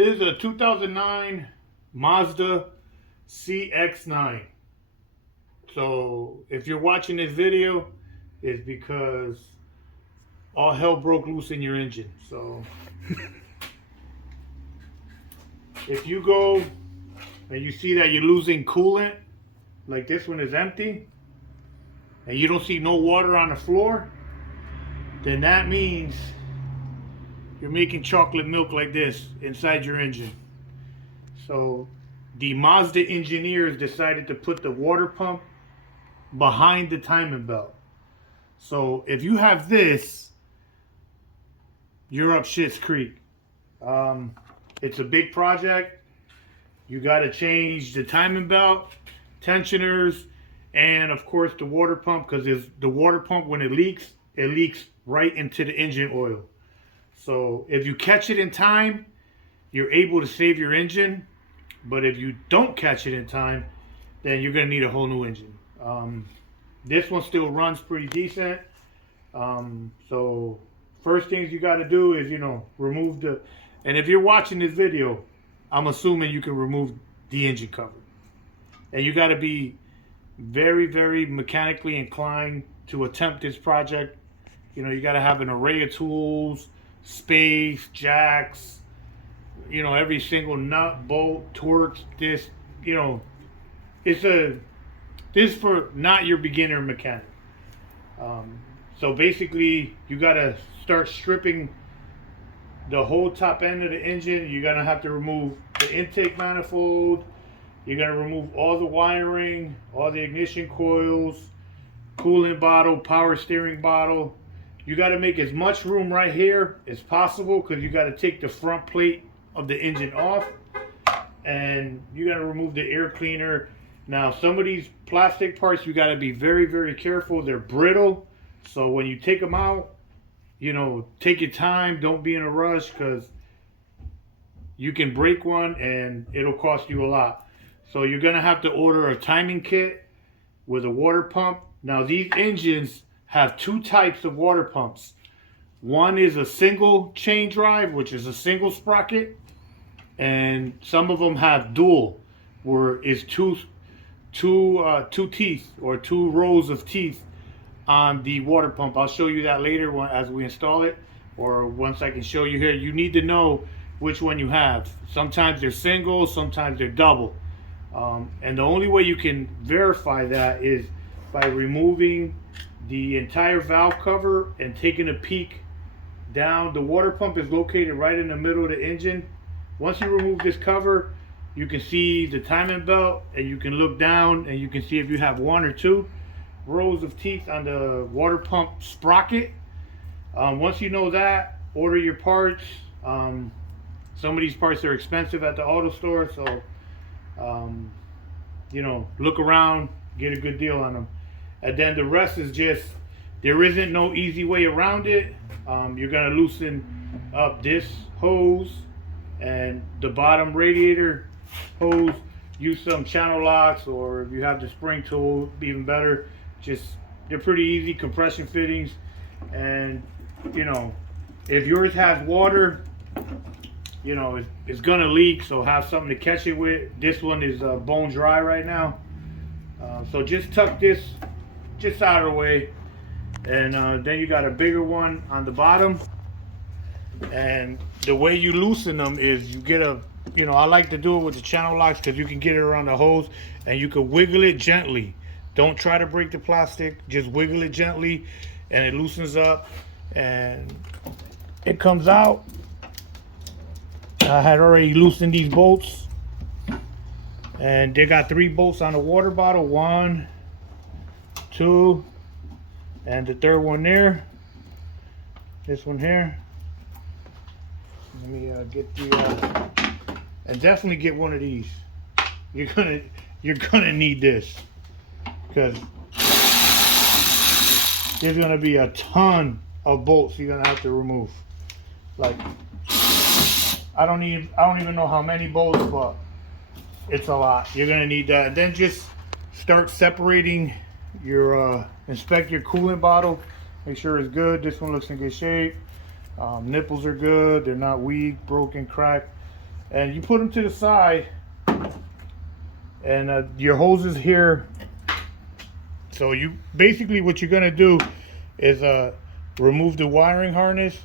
is a 2009 Mazda Cx-9. So if you're watching this video, it's because all hell broke loose in your engine. So if you go and you see that you're losing coolant, like this one is empty, and you don't see no water on the floor, then that means you're making chocolate milk like this inside your engine. So the Mazda engineers decided to put the water pump behind the timing belt. So if you have this, you're up shit's creek. It's a big project. You got to change the timing belt, tensioners, and of course the water pump, because the water pump, when it leaks right into the engine oil. So if you catch it in time, you're able to save your engine. But if you don't catch it in time, then you're going to need a whole new engine. This one still runs pretty decent. So first things you got to do is, remove the... And if you're watching this video, I'm assuming you can remove the engine cover. And you got to be very, very mechanically inclined to attempt this project. You got to have an array of tools, space, jacks, every single nut, bolt, Torx, this is for not your beginner mechanic. So basically, you got to start stripping the whole top end of the engine. You're going to have to remove the intake manifold. You're going to remove all the wiring, all the ignition coils, coolant bottle, power steering bottle. You got to make as much room right here as possible, because you got to take the front plate of the engine off, and you got to remove the air cleaner. Now, some of these plastic parts, you got to be very, very careful. They're brittle, so when you take them out, take your time. Don't be in a rush, because you can break one and it'll cost you a lot. So you're gonna have to order a timing kit with a water pump. Now, these engines have two types of water pumps. One is a single chain drive, which is a single sprocket, and some of them have dual, where it's two teeth, or two rows of teeth on the water pump. I'll show you that later as we install it, or once I can show you here. You need to know which one you have. Sometimes they're single, sometimes they're double, and the only way you can verify that is by removing the entire valve cover and taking a peek down. The water pump is located right in the middle of the engine. Once you remove this cover, you can see the timing belt, and you can look down and you can see if you have one or two rows of teeth on the water pump sprocket. Once you know that, order your parts. Some of these parts are expensive at the auto store, so look around, get a good deal on them. And then the rest is just, there isn't no easy way around it. You're gonna loosen up this hose and the bottom radiator hose. Use some channel locks, or if you have the spring tool, even better. They're pretty easy compression fittings. And if yours has water, it's gonna leak, so have something to catch it with. This one is bone dry right now, so just tuck this just out of the way, and then you got a bigger one on the bottom. And the way you loosen them is you get I like to do it with the channel locks, because you can get it around the hose and you can wiggle it gently. Don't try to break the plastic, just wiggle it gently, and it loosens up and it comes out. I had already loosened these bolts, and they got 3 bolts on the water bottle. 1, 2, and the third one there. This one here. Let me get the and definitely get one of these. You're gonna need this, because there's gonna be a ton of bolts you're gonna have to remove. Like, I don't even know how many bolts, but it's a lot. You're gonna need that. And then just start separating your inspect your coolant bottle. Make sure it's good. This one looks in good shape. Nipples are good. They're not weak, broken, cracked. and you put them to the side, and your hose is here. So you basically, what you're gonna do is remove the wiring harness,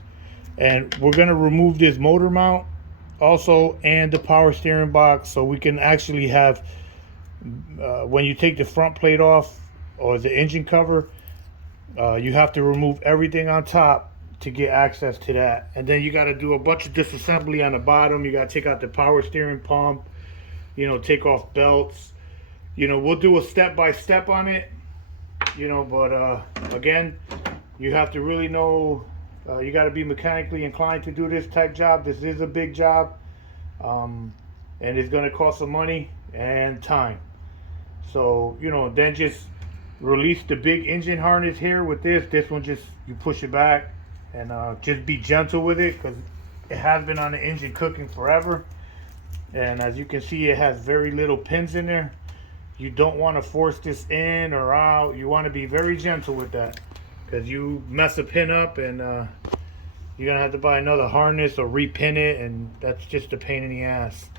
and we're gonna remove this motor mount also, and the power steering box, so we can actually have when you take the front plate off or the engine cover, you have to remove everything on top to get access to that. And then you got to do a bunch of disassembly on the bottom. You got to take out the power steering pump, you know, take off belts. You know, we'll do a step-by-step on it, you know, but again, you have to really know, you got to be mechanically inclined to do this type job. This is a big job, and it's going to cost some money and time. So, you know, then just release the big engine harness here with this one. Just you push it back, and just be gentle with it, because it has been on the engine cooking forever. And as you can see, it has very little pins in there. You don't want to force this in or out. You want to be very gentle with that, because you mess a pin up, and you're gonna have to buy another harness or repin it, and that's just a pain in the ass.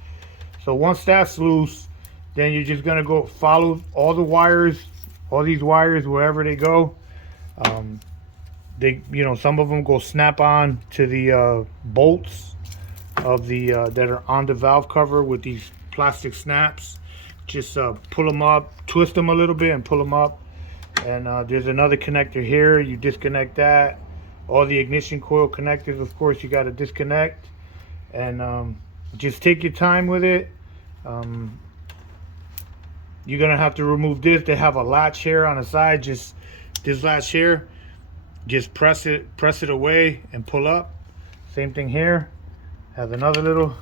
So once that's loose, then you're just gonna go follow all the wires, all these wires, wherever they go. They, you know, some of them go snap on to the bolts of the that are on the valve cover with these plastic snaps. Just pull them up, twist them a little bit, and pull them up. And there's another connector here. You disconnect that. All the ignition coil connectors, of course, you got to disconnect. And just take your time with it. You're gonna have to remove this. They have a latch here on the side. Just this latch here, just press it away and pull up. Same thing here. Has another little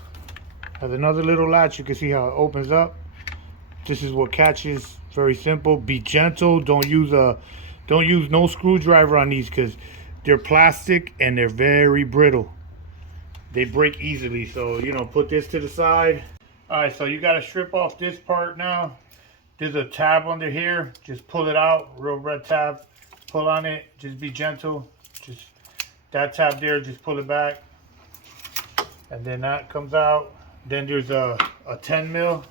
latch. You can see how it opens up. This is what catches. Very simple. Be gentle. Don't use no screwdriver on these, because they're plastic and they're very brittle. They break easily. So, you know, put this to the side. All right, so you got to strip off this part now. There's a tab under here. Just pull it out. Real red tab. Pull on it. Just be gentle. Just that tab there. Just pull it back, and then that comes out. Then there's a 10 mil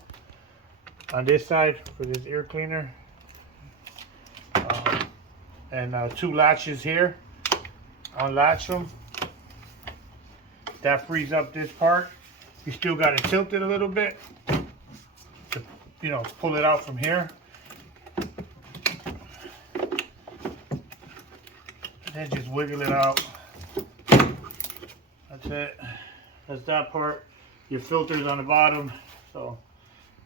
on this side for this air cleaner, and 2 latches here. Unlatch them. That frees up this part. You still got to tilt it a little bit to, you know, pull it out from here. Then just wiggle it out. That's it. That's that part. Your filter's on the bottom, so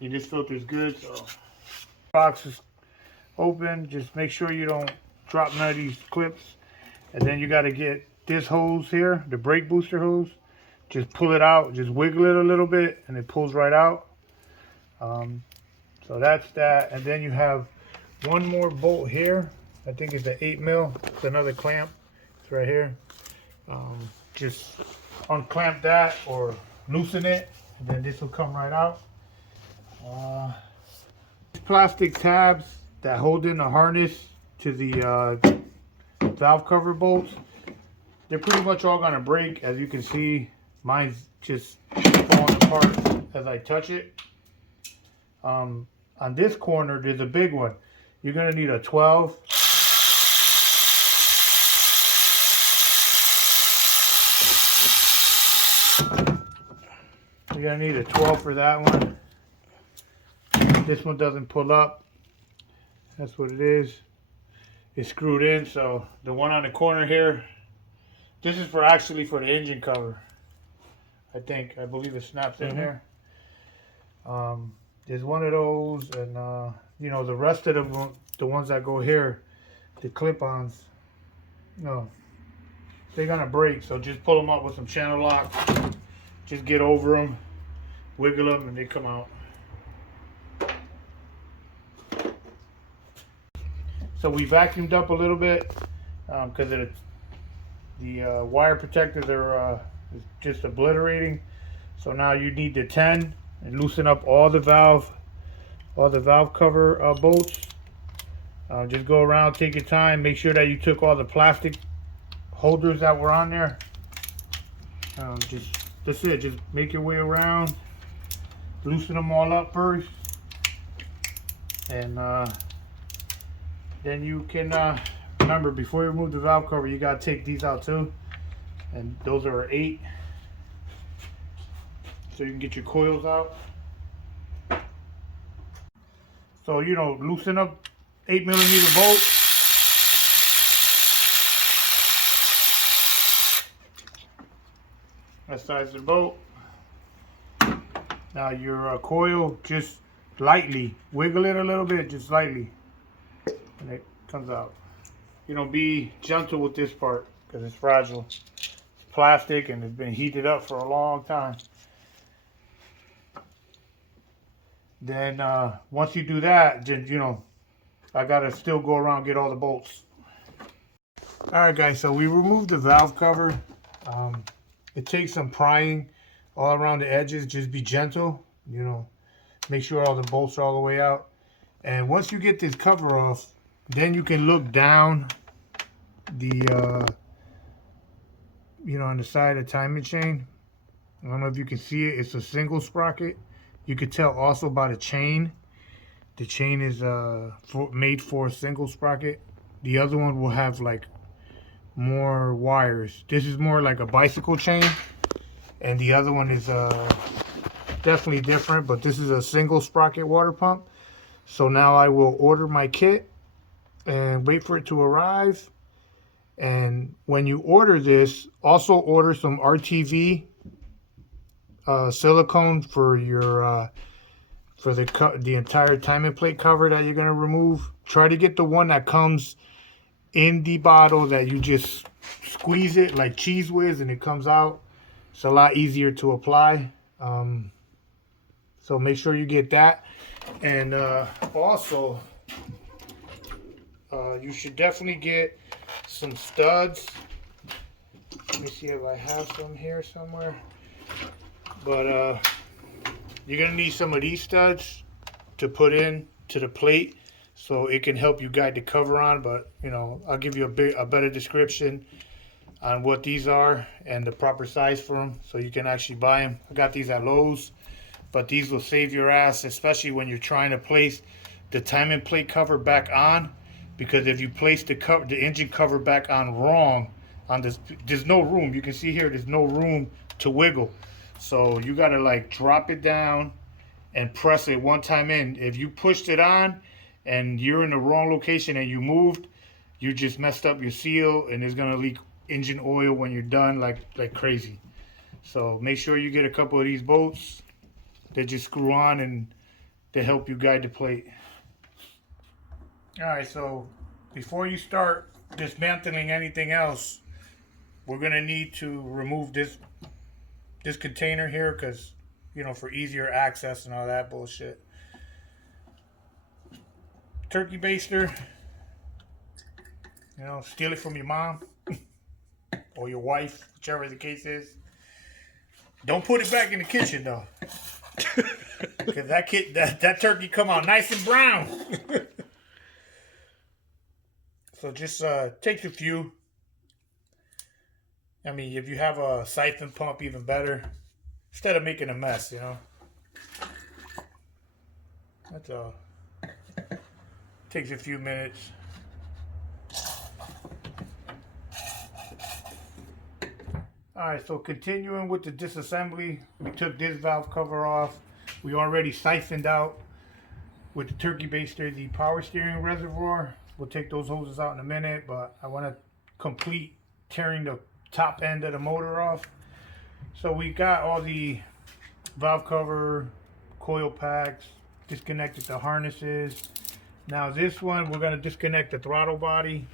this filter's good. So box is open. Just make sure you don't drop none of these clips. And then you got to get this hose here, the brake booster hose. Just pull it out, just wiggle it a little bit, and it pulls right out. So that's that. And then you have one more bolt here. I think it's an 8 mil. It's another clamp. It's right here. Just unclamp that or loosen it, and then this will come right out. Plastic tabs that hold in the harness to the valve cover bolts, they're pretty much all gonna break. As you can see, mine's just falling apart as I touch it. On this corner, there's a big one. You're gonna need a 12. You're gonna need a 12 for that one. This one doesn't pull up. That's what it is. It's screwed in, so the one on the corner here, this is actually for the engine cover. I believe it snaps in there. There's one of those, and you know, the rest of them, the ones that go here, the clip-ons, no, they're gonna break. So just pull them up with some channel locks. Just get over them, wiggle them, and they come out. So we vacuumed up a little bit because the wire protectors are just obliterating. So now you need the 10 and loosen up all the valve cover bolts. Just go around, take your time, make sure that you took all the plastic holders that were on there. Just that's it. Just make your way around, loosen them all up first, and then you can remember, before you remove the valve cover, you gotta take these out too, and those are 8, so you can get your coils out. So, you know, loosen up 8mm bolt. That size of the bolt. Now your coil, just lightly wiggle it a little bit, just lightly, and it comes out. You know, be gentle with this part because it's fragile. It's plastic and it's been heated up for a long time. Then once you do that, then, you know, I gotta still go around and get all the bolts. Alright guys, so we removed the valve cover. It takes some prying all around the edges. Just be gentle, you know, make sure all the bolts are all the way out. And once you get this cover off, then you can look down the you know, on the side of the timing chain. I don't know if you can see it. It's a single sprocket. You could tell also by the chain. The chain is made for a single sprocket. The other one will have like more wires. This is more like a bicycle chain, and the other one is definitely different, but this is a single sprocket water pump. So now I will order my kit and wait for it to arrive. And when you order this, also order some RTV silicone for your for the entire timing plate cover that you're going to remove. Try to get the one that comes in the bottle that you just squeeze it like Cheese Whiz and it comes out. It's a lot easier to apply. So make sure you get that. And also you should definitely get some studs. Let me see if I have some here somewhere. But you're gonna need some of these studs to put in to the plate so it can help you guide the cover on. But you know, I'll give you a better description on what these are and the proper size for them so you can actually buy them. I got these at Lowe's, but these will save your ass, especially when you're trying to place the timing plate cover back on, because if you place the engine cover back on wrong on this, there's no room. You can see here there's no room to wiggle. So you gotta like drop it down and press it one time in. If you pushed it on and you're in the wrong location and you moved, you just messed up your seal and it's gonna leak engine oil when you're done like crazy. So make sure you get a couple of these bolts that just screw on and they help you guide the plate. Alright, so before you start dismantling anything else, we're gonna need to remove this container here, because, you know, for easier access and all that bullshit. Turkey baster, you know, steal it from your mom or your wife, whichever the case is. Don't put it back in the kitchen though, because that turkey come out nice and brown. So just takes a few. I mean, if you have a siphon pump, even better. Instead of making a mess, you know. That's all. Takes a few minutes. Alright, so continuing with the disassembly, we took this valve cover off. We already siphoned out with the turkey baster the power steering reservoir. We'll take those hoses out in a minute, but I want to complete tearing the top end of the motor off. So we got all the valve cover, coil packs, disconnected the harnesses. Now this one, we're going to disconnect the throttle body.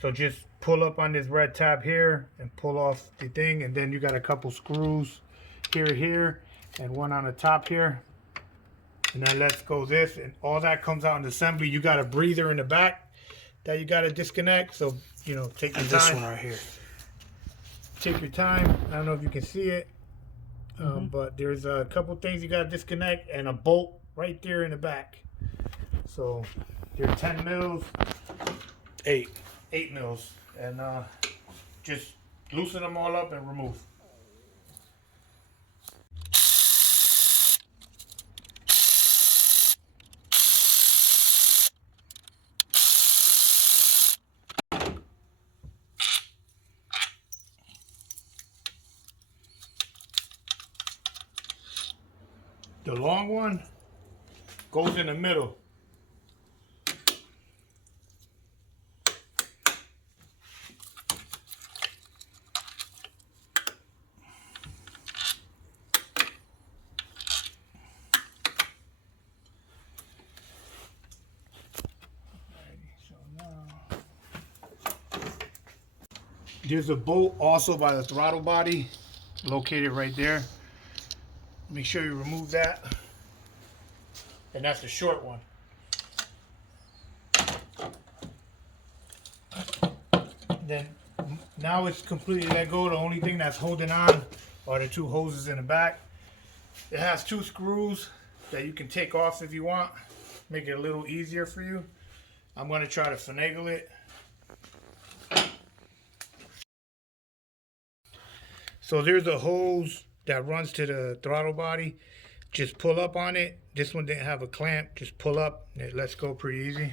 So just pull up on this red tab here and pull off the thing, and then you got a couple screws here, and one on the top here. And then let's go this, and all that comes out in the assembly. You got a breather in the back that you got to disconnect. So, you know, take your time. This one right here. Take your time. I don't know if you can see it, but there's a couple things you got to disconnect and a bolt right there in the back. So they're 10 mils, 8 mils, and just loosen them all up and remove. The long one goes in the middle. There's a bolt also by the throttle body located right there. Make sure you remove that. And that's the short one. Then now it's completely let go. The only thing that's holding on are the two hoses in the back. It has two screws that you can take off if you want. Make it a little easier for you. I'm going to try to finagle it. So there's a hose that runs to the throttle body. Just pull up on it. This one didn't have a clamp. Just pull up and it lets go pretty easy.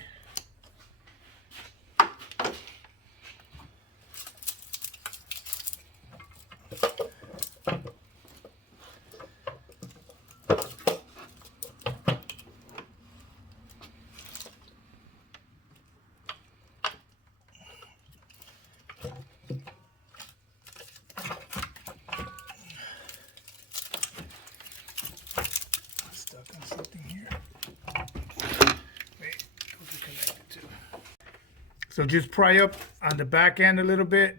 So just pry up on the back end a little bit,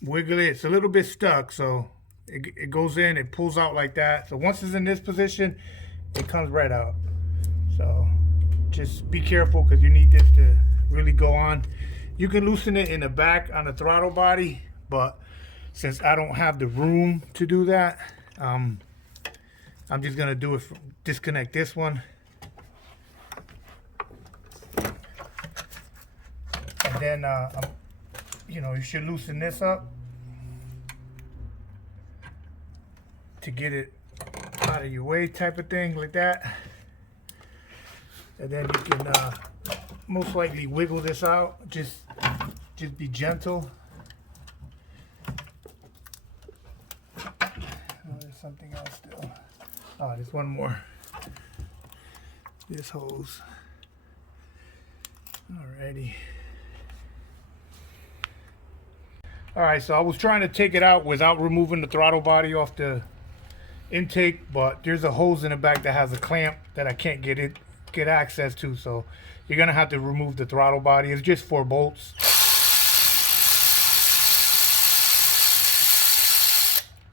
wiggle it. It's a little bit stuck, so it goes in, it pulls out like that. So once it's in this position, it comes right out. So just be careful because you need this to really go on. You can loosen it in the back on the throttle body, but since I don't have the room to do that, I'm just gonna do it. Disconnect this one. And then, you know, you should loosen this up to get it out of your way type of thing, like that. And then you can most likely wiggle this out. Just be gentle. Oh, there's something else still. Oh, there's one more. This hose. Alrighty. Alright, so I was trying to take it out without removing the throttle body off the intake, but there's a hose in the back that has a clamp that I can't get access to, so you're gonna have to remove the throttle body. It's just 4 bolts.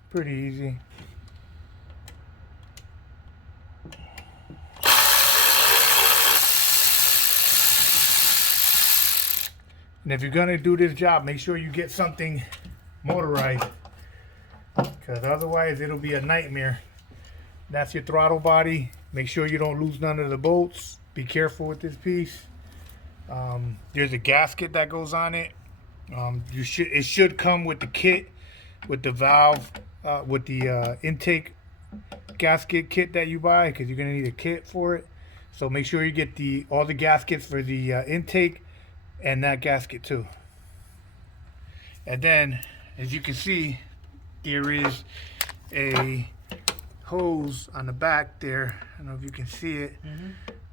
Pretty easy. And if you're gonna do this job, make sure you get something motorized, because otherwise it'll be a nightmare. That's your throttle body. Make sure you don't lose none of the bolts. Be careful with this piece. There's a gasket that goes on it. It should come with the kit, with the valve, with the intake gasket kit that you buy, because you're gonna need a kit for it. So make sure you get all the gaskets for the intake and that gasket too. And then, as you can see, there is a hose on the back there. I don't know if you can see it,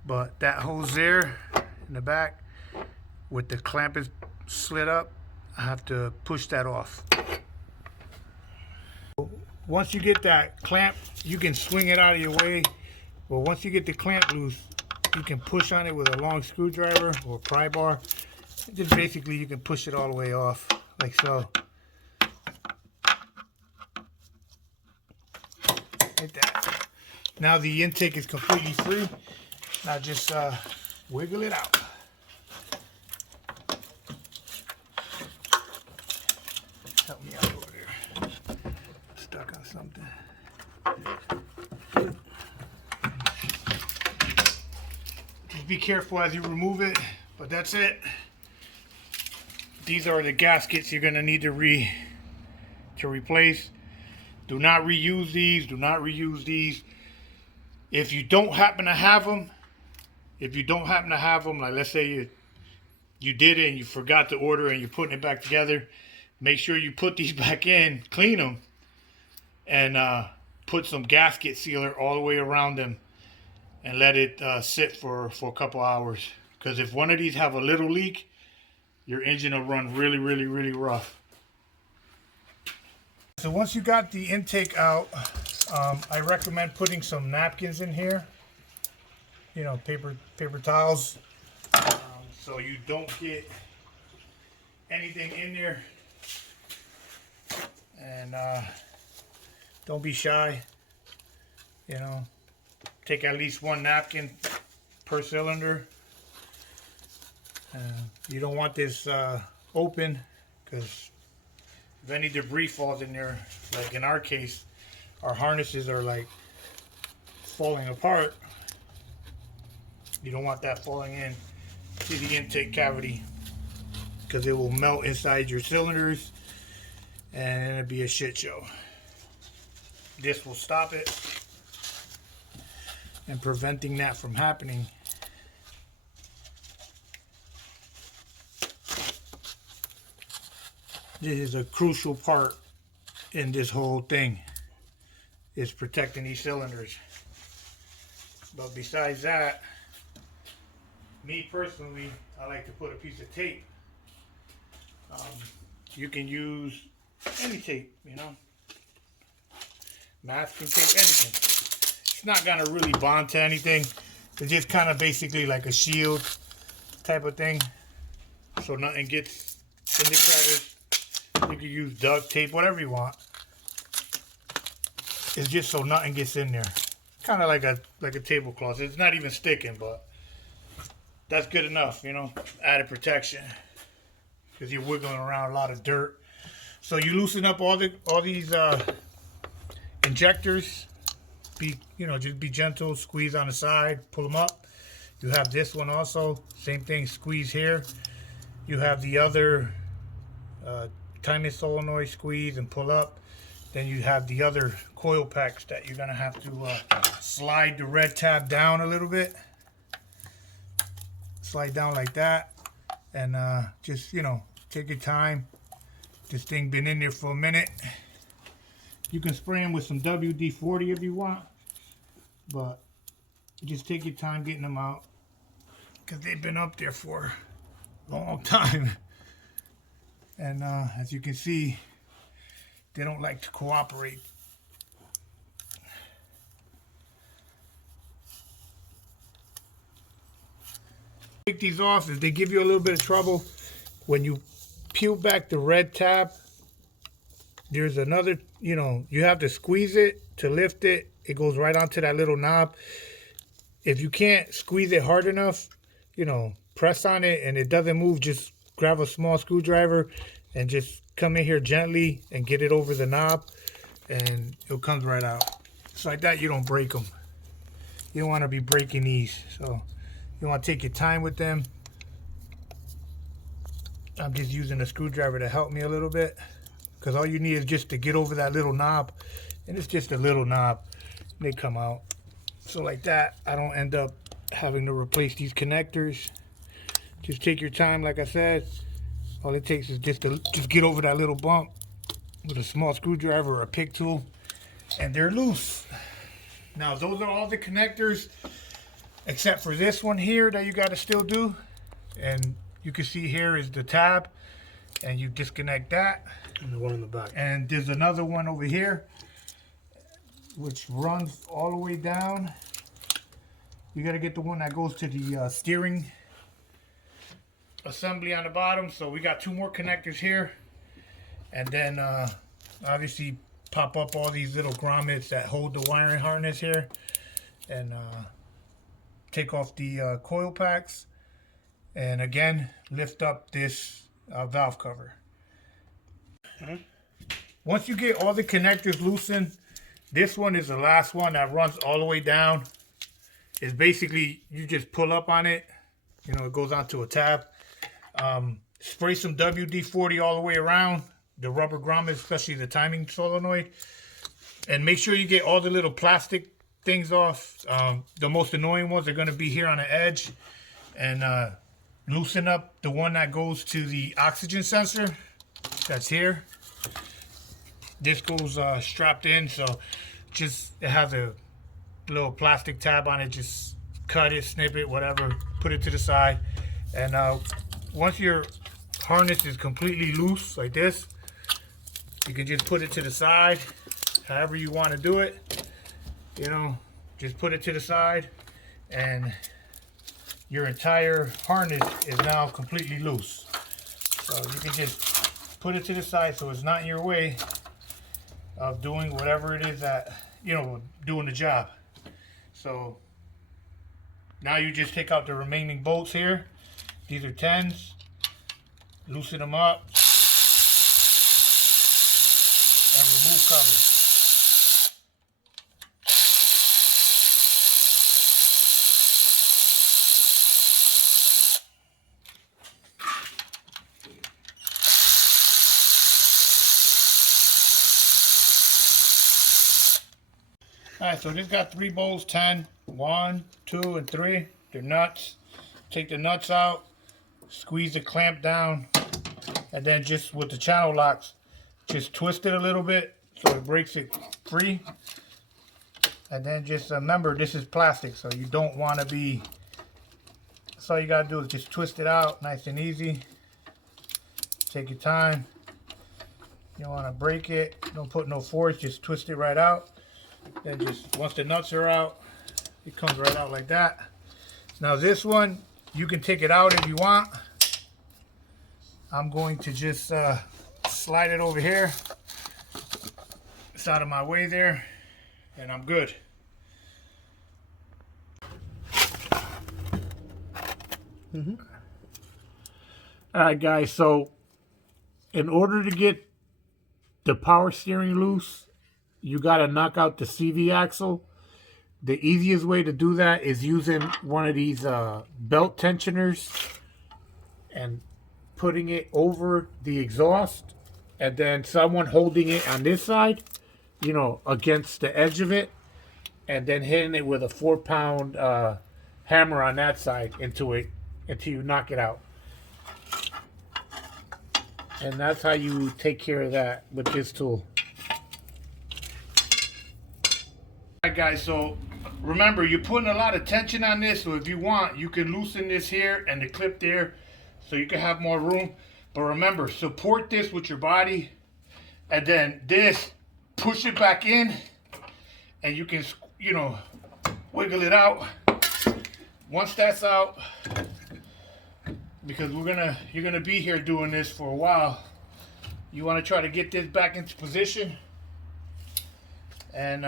but that hose there in the back with the clamp is slid up, I have to push that off. Once you get that clamp, you can swing it out of your way, but once you get the clamp loose, you can push on it with a long screwdriver or pry bar. Just basically you can push it all the way off, like so. Like that. Now the intake is completely free. Now just wiggle it out. Help me out over there. Stuck on something. Just be careful as you remove it, but that's it. These are the gaskets you're gonna need to replace. Do not reuse these. Do not reuse these. If you don't happen to have them, like let's say you did it and you forgot to order and you're putting it back together, make sure you put these back in, clean them, and put some gasket sealer all the way around them and let it sit for a couple hours. Because if one of these have a little leak, your engine will run really, really, really rough. So once you got the intake out, I recommend putting some napkins in here. You know, paper towels, so you don't get anything in there. And don't be shy. You know, take at least one napkin per cylinder. You don't want this open, because if any debris falls in there, like in our case, our harnesses are like falling apart. You don't want that falling in to the intake cavity, because it will melt inside your cylinders and it'll be a shit show. This will stop it, and preventing that from happening. This is a crucial part in this whole thing, is protecting these cylinders. But besides that, me personally, I like to put a piece of tape. You can use any tape, you know, masking tape, anything. It's not gonna really bond to anything. It's just kind of basically like a shield type of thing, so nothing gets in the crevice. You can use duct tape, whatever you want. It's just so nothing gets in there. Kind of like a tablecloth. It's not even sticking, but that's good enough, you know. Added protection, because you're wiggling around a lot of dirt. So you loosen up all these injectors. Just be gentle. Squeeze on the side. Pull them up. You have this one also. Same thing. Squeeze here. You have the other tiny solenoid. Squeeze and pull up. Then you have the other coil packs that you're gonna have to slide the red tab down a little bit. Slide down like that, and just, you know, take your time. This thing been in there for a minute. You can spray them with some WD-40 if you want, but just take your time getting them out, because they've been up there for a long time. And as you can see, they don't like to cooperate. Take these off if they give you a little bit of trouble. When you peel back the red tab, there's another, you know, you have to squeeze it to lift it. It goes right onto that little knob. If you can't squeeze it hard enough, you know, press on it and it doesn't move, just grab a small screwdriver and just come in here gently and get it over the knob, and it comes right out. So like that, you don't break them. You don't want to be breaking these, so you want to take your time with them. I'm just using a screwdriver to help me a little bit, because all you need is just to get over that little knob, and it's just a little knob, and they come out. So like that, I don't end up having to replace these connectors. Just take your time, like I said. All it takes is just to get over that little bump with a small screwdriver or a pick tool, and they're loose. Now those are all the connectors, except for this one here that you got to still do. And you can see here is the tab, and you disconnect that. And the one in the back. And there's another one over here, which runs all the way down. You got to get the one that goes to the steering assembly on the bottom. So we got two more connectors here, and then obviously pop up all these little grommets that hold the wiring harness here, and take off the coil packs, and again lift up this valve cover. Once you get all the connectors loosened, this one is the last one that runs all the way down. It's basically, you just pull up on it, you know, it goes onto a tab. Spray some WD-40 all the way around the rubber grommet, especially the timing solenoid, and make sure you get all the little plastic things off. The most annoying ones are going to be here on the edge, and loosen up the one that goes to the oxygen sensor that's here. This goes strapped in, so just it has a little plastic tab on it. Just cut it, snip it, whatever, put it to the side. And once your harness is completely loose like this, you can just put it to the side, however you want to do it. You know, just put it to the side, and your entire harness is now completely loose. So you can just put it to the side so it's not in your way of doing whatever it is that, you know, doing the job. So now you just take out the remaining bolts here. These are 10s. Loosen them up and remove cover. Alright, so this got 3 bolts, 10, 1, 2, and 3. They're nuts. Take the nuts out, squeeze the clamp down, and then just with the channel locks, just twist it a little bit so it breaks it free. And then just remember, this is plastic, so you don't want to be, that's all you got to do is just twist it out nice and easy. Take your time. You don't want to break it, don't put no force, just twist it right out. Then just once the nuts are out, it comes right out like that. Now this one, you can take it out if you want. I'm going to just slide it over here. It's out of my way there, and I'm good. Alright guys, so in order to get the power steering loose, you got to knock out the CV axle. The easiest way to do that is using one of these belt tensioners and putting it over the exhaust, and then someone holding it on this side, you know, against the edge of it, and then hitting it with a 4-pound hammer on that side into it until you knock it out. And that's how you take care of that with this tool. Alright guys, so remember, you're putting a lot of tension on this, so if you want, you can loosen this here and the clip there so you can have more room. But remember, support this with your body, and then this, push it back in, and you can, you know, wiggle it out. Once that's out, because you're gonna be here doing this for a while, you want to try to get this back into position, and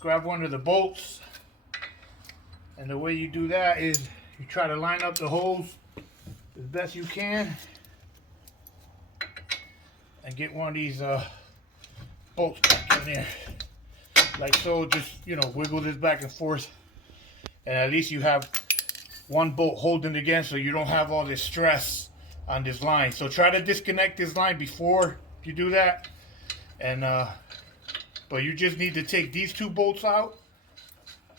grab one of the bolts. And the way you do that is you try to line up the holes as best you can and get one of these bolts back in there like so. Just, you know, wiggle this back and forth, and at least you have one bolt holding it again, so you don't have all this stress on this line. So try to disconnect this line before you do that. And but you just need to take these 2 bolts out,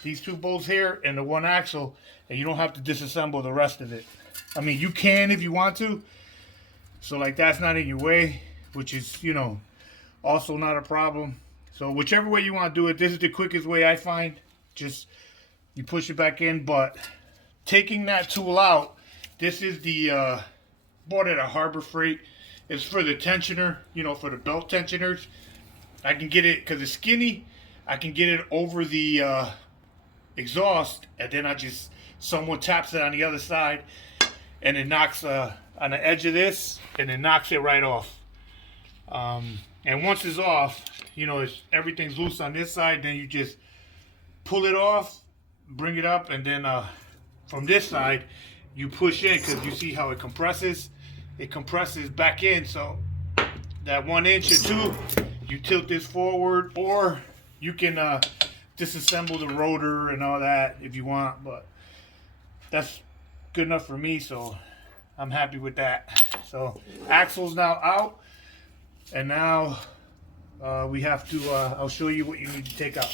these 2 bolts here, and the 1 axle, and you don't have to disassemble the rest of it. I mean, you can if you want to, so like that's not in your way, which is, you know, also not a problem. So whichever way you want to do it, this is the quickest way I find. Just you push it back in. But taking that tool out, this is the bought it at Harbor Freight. It's for the tensioner, you know, for the belt tensioners. I can get it, because it's skinny, I can get it over the exhaust, and then someone taps it on the other side, and it knocks on the edge of this, and it knocks it right off. And once it's off, you know, everything's loose on this side, then you just pull it off, bring it up, and then from this side, you push in, because you see how it compresses. It compresses back in, so that 1 inch or 2, you tilt this forward, or you can disassemble the rotor and all that if you want, but that's good enough for me, so I'm happy with that. So axle's now out, and now we have to, I'll show you what you need to take out.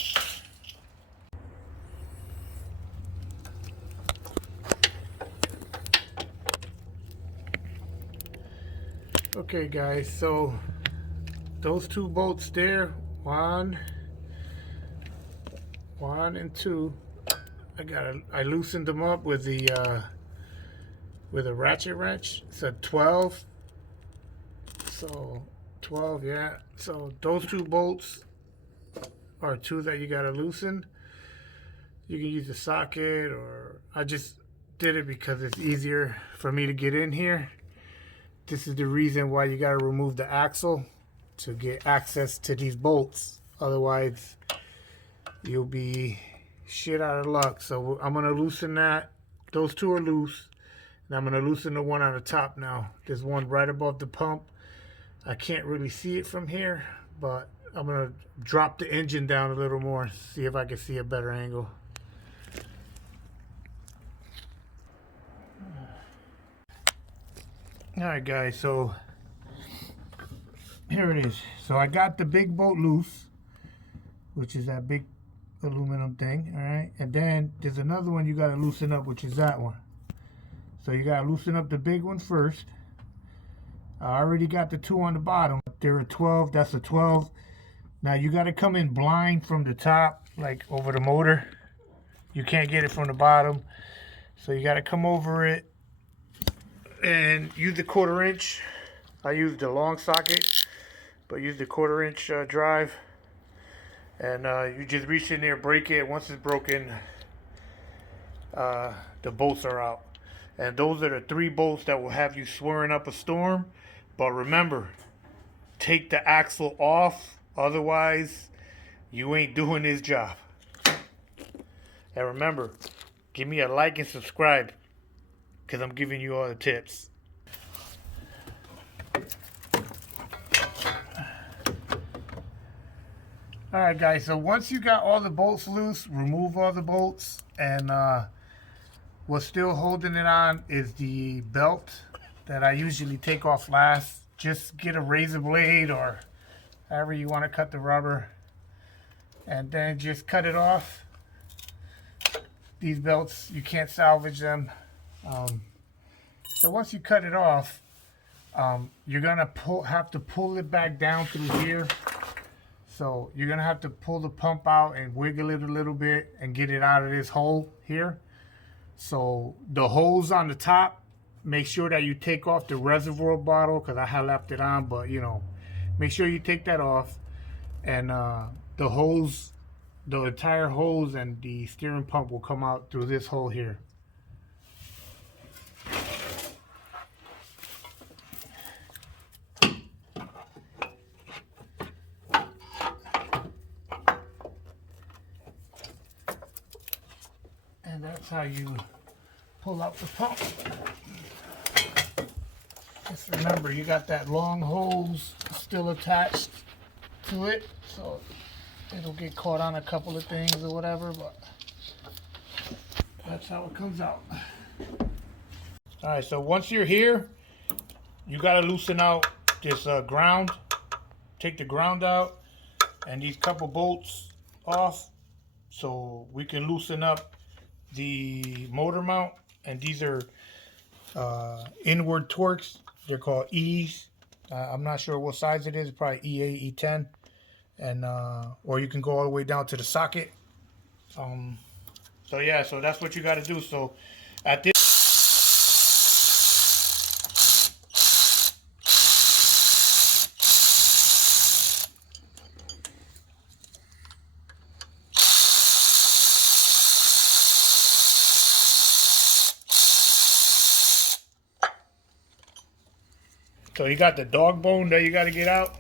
Okay guys, so those 2 bolts there, 1, 1 and 2. I loosened them up with a ratchet wrench. It's a 12. So 12, yeah. So those 2 bolts are 2 that you gotta loosen. You can use a socket, or I just did it because it's easier for me to get in here. This is the reason why you gotta remove the axle to get access to these bolts. Otherwise, you'll be shit out of luck. So I'm gonna loosen that. Those 2 are loose. And I'm gonna loosen the one on the top now. There's one right above the pump. I can't really see it from here, but I'm gonna drop the engine down a little more, see if I can see a better angle. Alright guys, so here it is. So I got the big bolt loose, which is that big aluminum thing, alright? And then there's another one you gotta loosen up, which is that one. So you gotta loosen up the big one first. I already got the 2 on the bottom. They're a 12, that's a 12. Now you gotta come in blind from the top, like over the motor. You can't get it from the bottom. So you gotta come over it and use the 1/4 inch. I used the long socket, but use the 1/4 inch drive. And you just reach in there, break it. Once it's broken, the bolts are out. And those are the 3 bolts that will have you swearing up a storm. But remember, take the axle off, otherwise you ain't doing this job. And remember, give me a like and subscribe, because I'm giving you all the tips. Alright guys, so once you got all the bolts loose, remove all the bolts. And what's still holding it on is the belt that I usually take off last. Just get a razor blade or however you want to cut the rubber, and then just cut it off. These belts, you can't salvage them. So once you cut it off, you're gonna have to pull it back down through here. So you're gonna have to pull the pump out and wiggle it a little bit and get it out of this hole here. So the holes on the top, make sure that you take off the reservoir bottle, because I had left it on, but you know, make sure you take that off. And the hose, the entire hose and the steering pump will come out through this hole here. And that's how you pull out the pump. Just remember, you got that long hose still attached to it, so it'll get caught on a couple of things or whatever, but that's how it comes out. Alright, so once you're here, you gotta loosen out this ground. Take the ground out and these couple bolts off so we can loosen up the motor mount. And these are inward Torx. They're called E's. I'm not sure what size it is. Probably E8, E10, and or you can go all the way down to the socket. So yeah, so that's what you got to do. So at this, so you got the dog bone that you got to get out,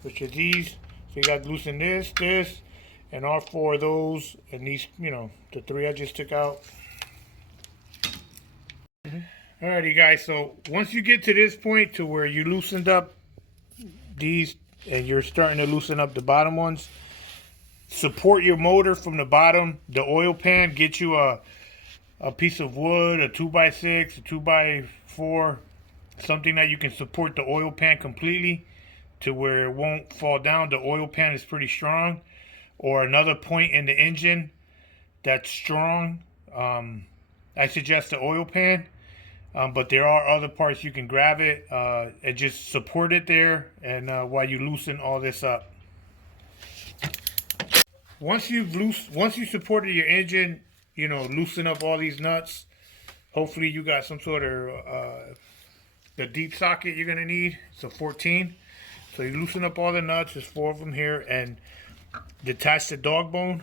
which is these. So you got to loosen this, and all 4 of those, and these, you know, the 3 I just took out. Alrighty guys, so once you get to this point to where you loosened up these and you're starting to loosen up the bottom ones, support your motor from the bottom. The oil pan, get you a piece of wood, a 2x6, a 2x4, something that you can support the oil pan completely to where it won't fall down. The oil pan is pretty strong. Or another point in the engine that's strong. I suggest the oil pan, but there are other parts you can grab it and just support it there, and while you loosen all this up. once you supported your engine, you know, loosen up all these nuts. Hopefully you got some sort of the deep socket you're gonna need. It's a 14. So you loosen up all the nuts. There's 4 of them here, and detach the dog bone.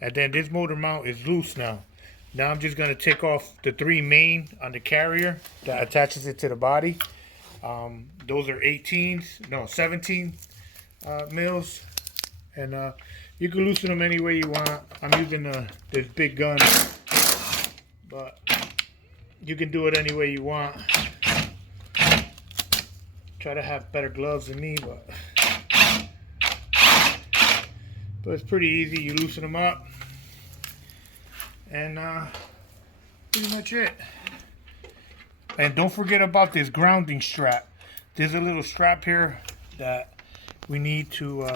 And then this motor mount is loose now. Now I'm just gonna take off the 3 main on the carrier that attaches it to the body. Those are 17 mils, and you can loosen them any way you want. I'm using this big gun, but you can do it any way you want. Try to have better gloves than me, but it's pretty easy. You loosen them up, and pretty much it. And don't forget about this grounding strap. There's a little strap here that we need to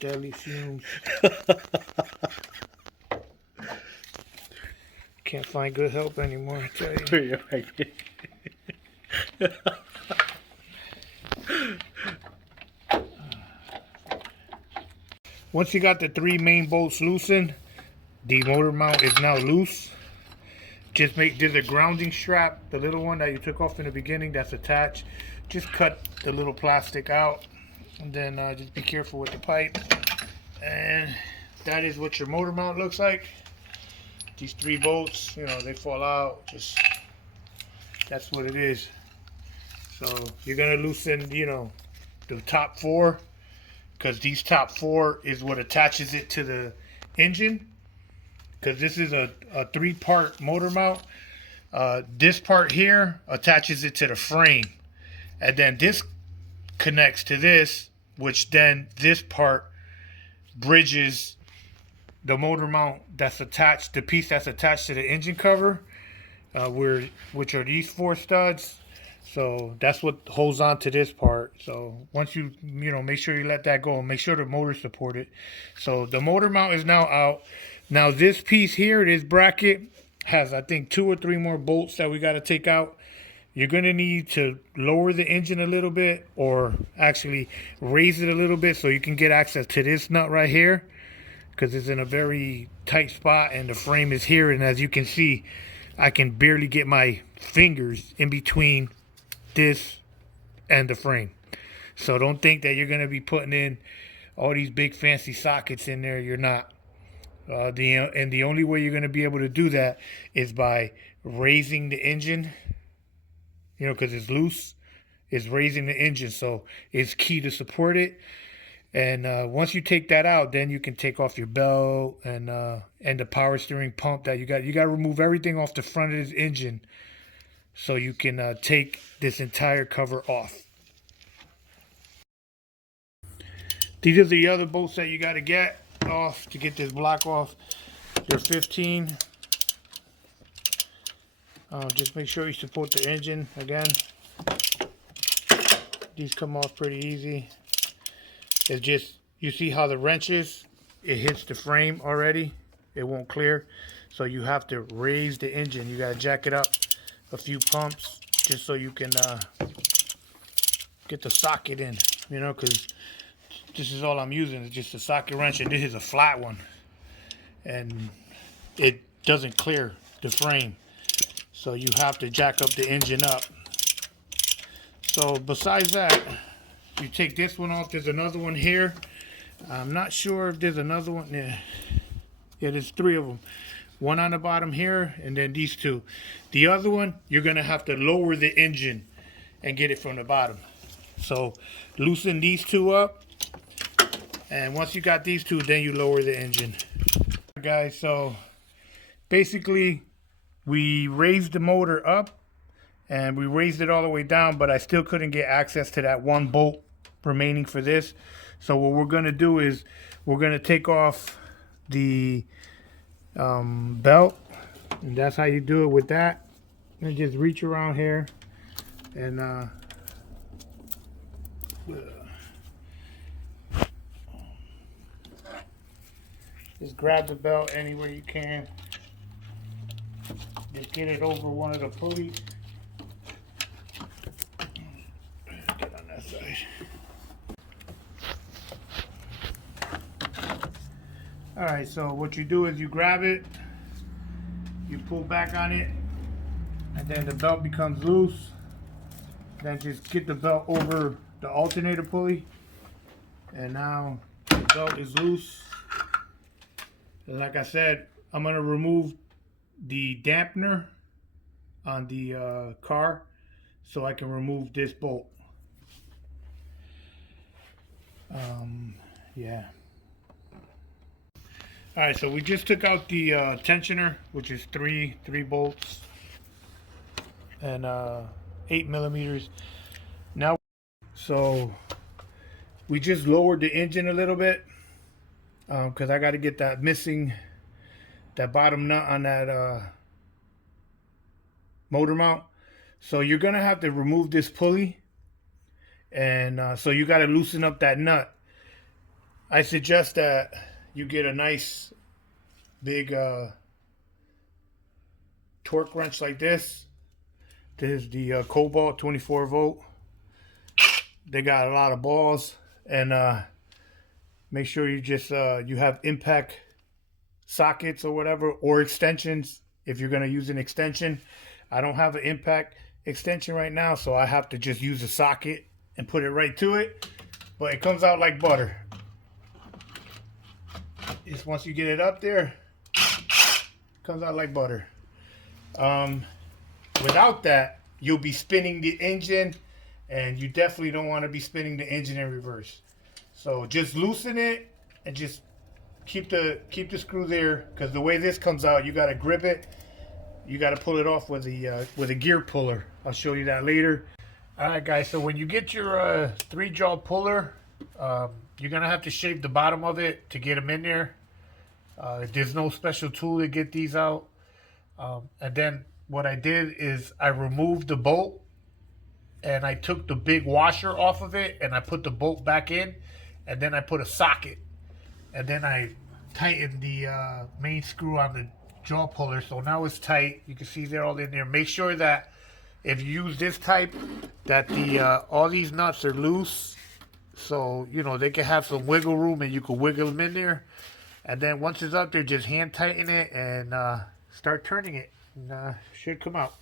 deadly fumes. Can't find good help anymore, I tell you. Once you got the 3 main bolts loosened, the motor mount is now loose. Just there's a grounding strap, the little one that you took off in the beginning that's attached. Just cut the little plastic out, and then just be careful with the pipe. And that is what your motor mount looks like. These 3 bolts, you know, they fall out. Just that's what it is. So you're gonna loosen, you know, the top 4, because these top 4 is what attaches it to the engine. Because this is a 3-part motor mount. This part here attaches it to the frame, and then this connects to this, which then this part bridges the motor mount that's attached, the piece that's attached to the engine cover, which are these 4 studs. So that's what holds on to this part. So once you know, make sure you let that go and make sure the motor support it. So the motor mount is now out. Now this piece here, this bracket, has I think 2 or 3 more bolts that we got to take out. You're going to need to lower the engine a little bit, or actually raise it a little bit so you can get access to this nut right here, because it's in a very tight spot and the frame is here. And as you can see, I can barely get my fingers in between this and the frame. So don't think that you're going to be putting in all these big fancy sockets in there. You're not. The only way you're going to be able to do that is by raising the engine, you know, because it's loose. It's raising the engine, so it's key to support it. And once you take that out, then you can take off your belt and the power steering pump that you got. You got to remove everything off the front of this engine so you can take this entire cover off. These are the other bolts that you got to get off to get this block off. They're 15. Just make sure you support the engine again. These come off pretty easy. It's just, you see how the wrenches, it hits the frame already. It won't clear. So you have to raise the engine. You got to jack it up a few pumps just so you can get the socket in, you know, because this is all I'm using. It's just a socket wrench, and this is a flat one. And it doesn't clear the frame. So you have to jack up the engine up. So besides that, you take this one off. There's another one here. I'm not sure if there's another one. Yeah, there's 3 of them. One on the bottom here, and then these 2. The other one, you're going to have to lower the engine and get it from the bottom. So loosen these 2 up. And once you got these 2, then you lower the engine. Guys, so basically we raised the motor up and we raised it all the way down, but I still couldn't get access to that 1 bolt remaining for this. So what we're going to do is we're going to take off the belt, and that's how you do it with that. And just reach around here and just grab the belt any way you can. Just get it over one of the pulleys. side. Alright, so what you do is you grab it, you pull back on it, and then the belt becomes loose. Then just get the belt over the alternator pulley, and now the belt is loose. And like I said, I'm going to remove the dampener on the car so I can remove this bolt. Yeah. Alright, so we just took out the tensioner, which is three bolts and 8 millimeters. Now, so we just lowered the engine a little bit because I got to get that bottom nut on that motor mount. So you're gonna have to remove this pulley, and so you got to loosen up that nut. I suggest that you get a nice big torque wrench like this. This is the Cobalt 24 volt. They got a lot of balls, and make sure you just you have impact sockets or whatever, or extensions if you're gonna use an extension. I don't have an impact extension right now, so I have to just use a socket and put it right to it, but it comes out like butter. Just once you get it up there, it comes out like butter. Without that, you'll be spinning the engine, and you definitely don't want to be spinning the engine in reverse. So just loosen it and just keep the screw there, because the way this comes out, you got to grip it. You got to pull it off with a gear puller. I'll show you that later. All right, guys. So when you get your 3-jaw puller, you're gonna have to shave the bottom of it to get them in there. There's no special tool to get these out. And then what I did is I removed the bolt, and I took the big washer off of it, and I put the bolt back in, and then I put a socket, and then I tightened the main screw on the jaw puller. So now it's tight. You can see they're all in there. Make sure that if you use this type, that the all these nuts are loose, so you know they can have some wiggle room, and you can wiggle them in there. And then once it's up there, just hand tighten it and start turning it, and should come out.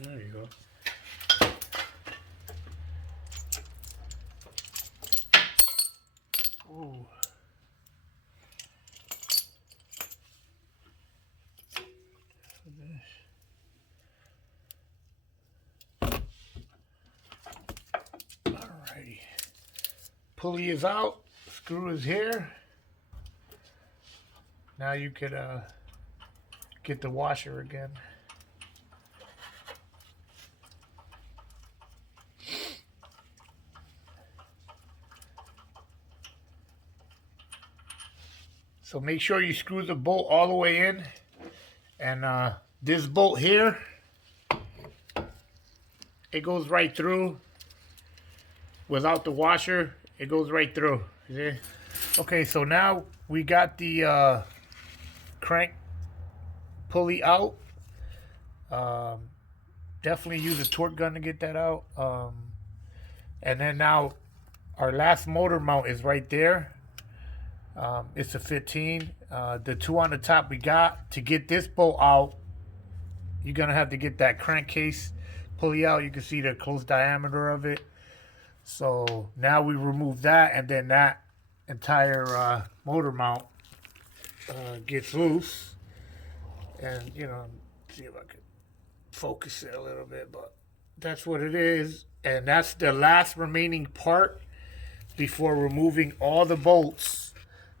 There you go. Ooh. Alrighty. Pulley is out. Screw is here. Now you could get the washer again. So make sure you screw the bolt all the way in, and this bolt here, it goes right through. Without the washer, it goes right through. See? Okay, so now we got the crank pulley out. Definitely use a torque gun to get that out. And then now our last motor mount is right there. It's a 15. The two on the top we got. To get this bolt out, you're gonna have to get that crankcase pulley out. You can see the close diameter of it. So now we remove that, and then that entire motor mount gets loose. And you know, see if I can focus it a little bit, but that's what it is. And that's the last remaining part before removing all the bolts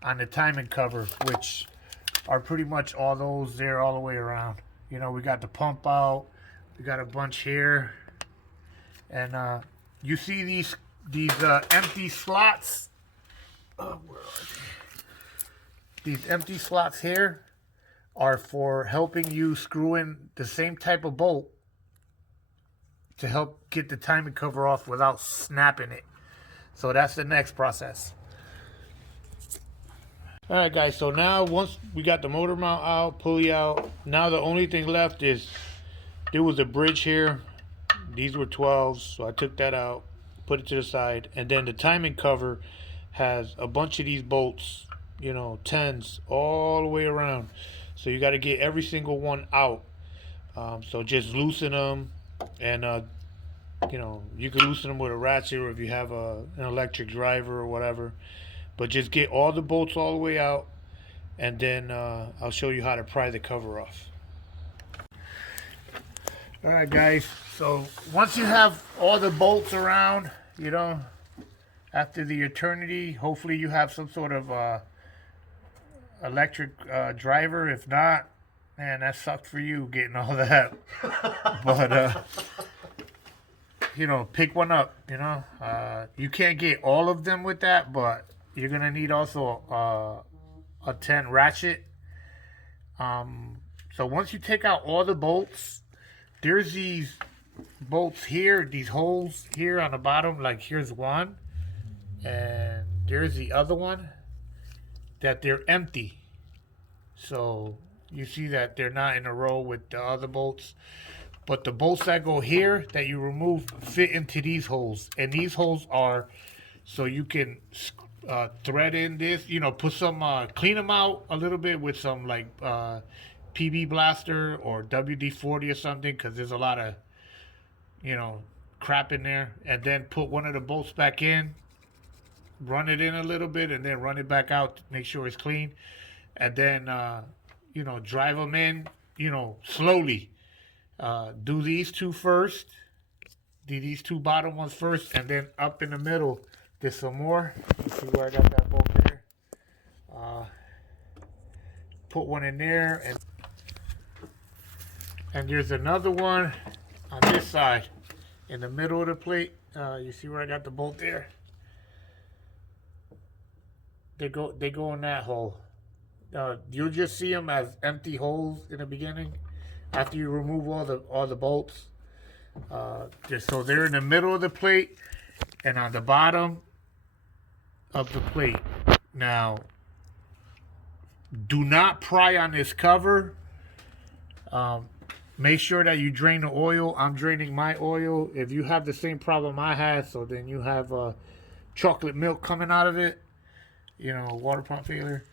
on the timing cover, which are pretty much all those there all the way around. You know, we got the pump out, we got a bunch here, and you see these empty slots. Where are they? These empty slots here are for helping you screw in the same type of bolt to help get the timing cover off without snapping it. So that's the next process. Alright guys, so now once we got the motor mount out, pulley out, now the only thing left is, there was a bridge here. These were 12s, so I took that out, put it to the side, and then the timing cover has a bunch of these bolts, you know, 10s all the way around. So you got to get every single one out. So just loosen them, and you know, you can loosen them with a ratchet, or if you have an electric driver or whatever. But just get all the bolts all the way out, and then I'll show you how to pry the cover off. Alright guys, so once you have all the bolts around, you know, after the eternity, hopefully you have some sort of electric driver. If not, man, that sucked for you getting all that. But you know, pick one up, you know. You can't get all of them with that, but you're gonna need also a 10 ratchet. So once you take out all the bolts, there's these bolts here, these holes here on the bottom. Like here's one, and there's the other one that they're empty. So you see that they're not in a row with the other bolts. But the bolts that go here that you remove fit into these holes. And these holes are so you can thread in this, you know, put some, clean them out a little bit with some like PB Blaster or WD-40 or something, because there's a lot of, you know, crap in there. And then put one of the bolts back in, run it in a little bit, and then run it back out to make sure it's clean. And then, you know, drive them in, you know, slowly. Do these two first. Do these two bottom ones first, and then up in the middle, there's some more. You see where I got that bolt there? Put one in there, and there's another one on this side in the middle of the plate. You see where I got the bolt there? They go in that hole. You'll just see them as empty holes in the beginning after you remove all the bolts. So they're in the middle of the plate and on the bottom of the plate. Now, do not pry on this cover. Make sure that you drain the oil. I'm draining my oil. If you have the same problem I had, so then you have chocolate milk coming out of it, you know, water pump failure.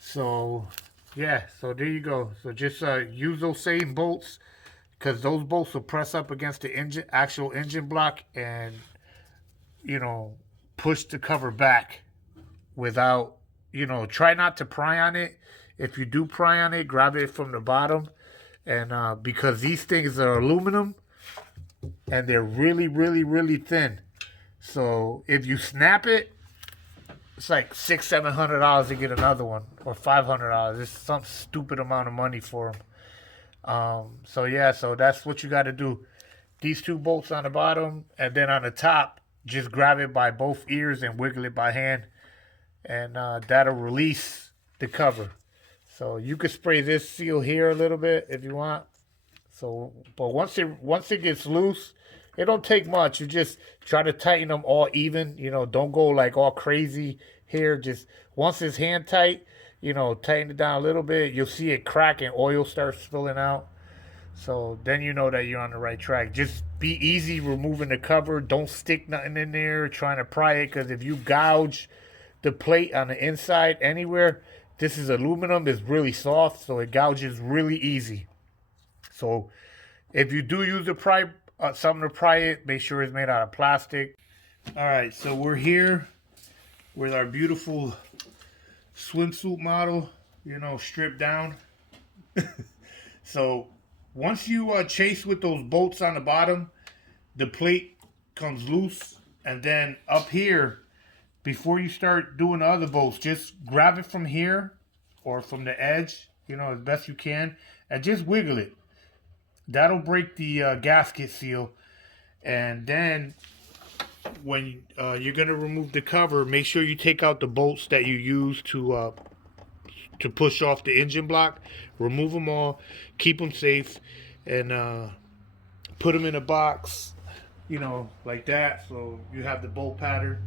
So yeah, so there you go. So just use those same bolts, because those bolts will press up against the actual engine block, and you know, push the cover back without, you know, try not to pry on it. If you do pry on it, grab it from the bottom. And because these things are aluminum and they're really, really, really thin. So if you snap it, it's like $600-700 to get another one, or $500. It's some stupid amount of money for them. So yeah, so that's what you got to do. These two bolts on the bottom, and then on the top, just grab it by both ears and wiggle it by hand, and that'll release the cover. So you could spray this seal here a little bit if you want. So, but once it gets loose, it don't take much. You just try to tighten them all even. You know, don't go like all crazy here. Just once it's hand tight, you know, tighten it down a little bit. You'll see it crack and oil starts spilling out. So then you know that you're on the right track. Just be easy removing the cover. Don't stick nothing in there trying to pry it, because if you gouge the plate on the inside anywhere, this is aluminum. It's really soft, so it gouges really easy. So if you do use something to pry it, make sure it's made out of plastic. All right, so we're here with our beautiful swimsuit model, you know, stripped down. So once you chase with those bolts on the bottom, the plate comes loose. And then up here, before you start doing the other bolts, just grab it from here or from the edge, you know, as best you can, and just wiggle it. That'll break the gasket seal. And then when you're going to remove the cover, make sure you take out the bolts that you use to to push off the engine block. Remove them all, keep them safe, and put them in a box, you know, like that. So you have the bolt pattern.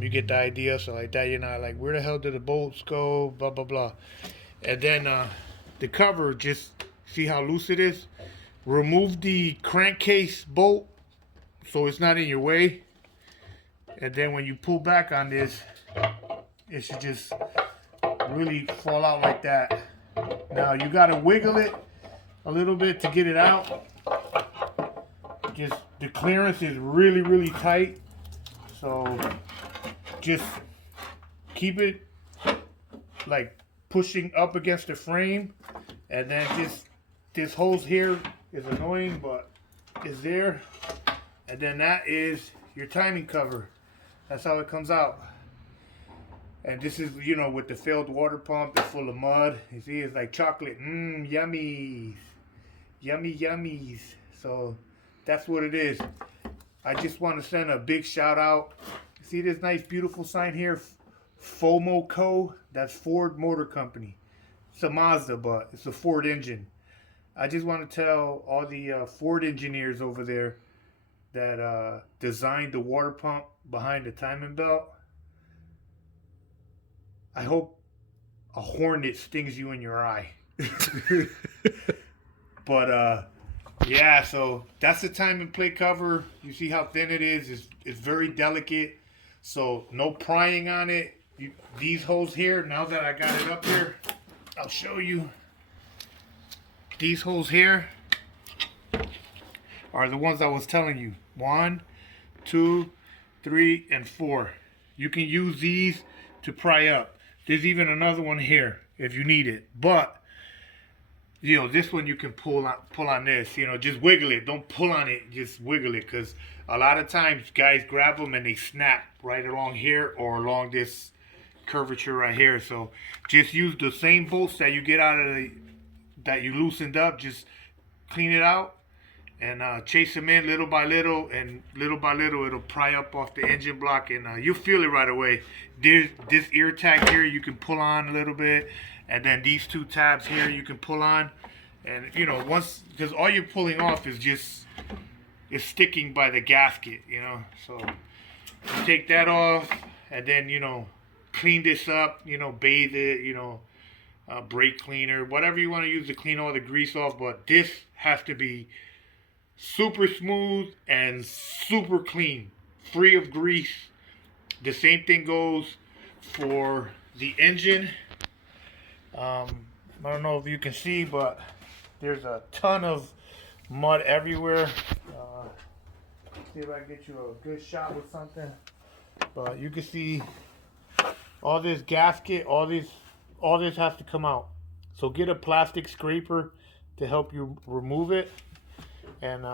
You get the idea. So like that, you're not like, where the hell did the bolts go? Blah blah blah. And then the cover, just see how loose it is. Remove the crankcase bolt so it's not in your way. And then when you pull back on this, it should just really fall out like that. Now you gotta wiggle it a little bit to get it out. Just the clearance is really tight, so just keep it like pushing up against the frame, and then just this hose here is annoying, but it's there. And then that is your timing cover. That's how it comes out. And this is, you know, with the failed water pump, it's full of mud. You see, it's like chocolate. Yummies. Yummy yummies. So that's what it is. I just want to send a big shout out. See this nice beautiful sign here? FOMO Co. That's Ford Motor Company. It's a Mazda, but it's a Ford engine. I just want to tell all the Ford engineers over there that designed the water pump behind the timing belt. I hope a hornet stings you in your eye. But yeah, so that's the timing plate cover. You see how thin it is. It's very delicate, so no prying on it. These holes here, now that I got it up here, I'll show you. These holes here are the ones I was telling you. 1, 2, 3, and 4. You can use these to pry up. There's even another one here if you need it. But, you know, this one you can pull on this. You know, just wiggle it. Don't pull on it. Just wiggle it. Because a lot of times guys grab them and they snap right along here or along this curvature right here. So just use the same bolts that you get out of that you loosened up. Just clean it out and chase them in little by little, and little by little it'll pry up off the engine block, and you'll feel it right away. There's this ear tag here you can pull on a little bit, and then these two tabs here you can pull on, and you know, once, because all you're pulling off is just sticking by the gasket, you know. So you take that off, and then, you know, clean this up, you know, bathe it, you know, brake cleaner, whatever you want to use to clean all the grease off. But this has to be super smooth and super clean, free of grease. The same thing goes for the engine. I don't know if you can see, but there's a ton of mud everywhere. See if I can get you a good shot with something. But you can see all this gasket, all this has to come out. So get a plastic scraper to help you remove it. And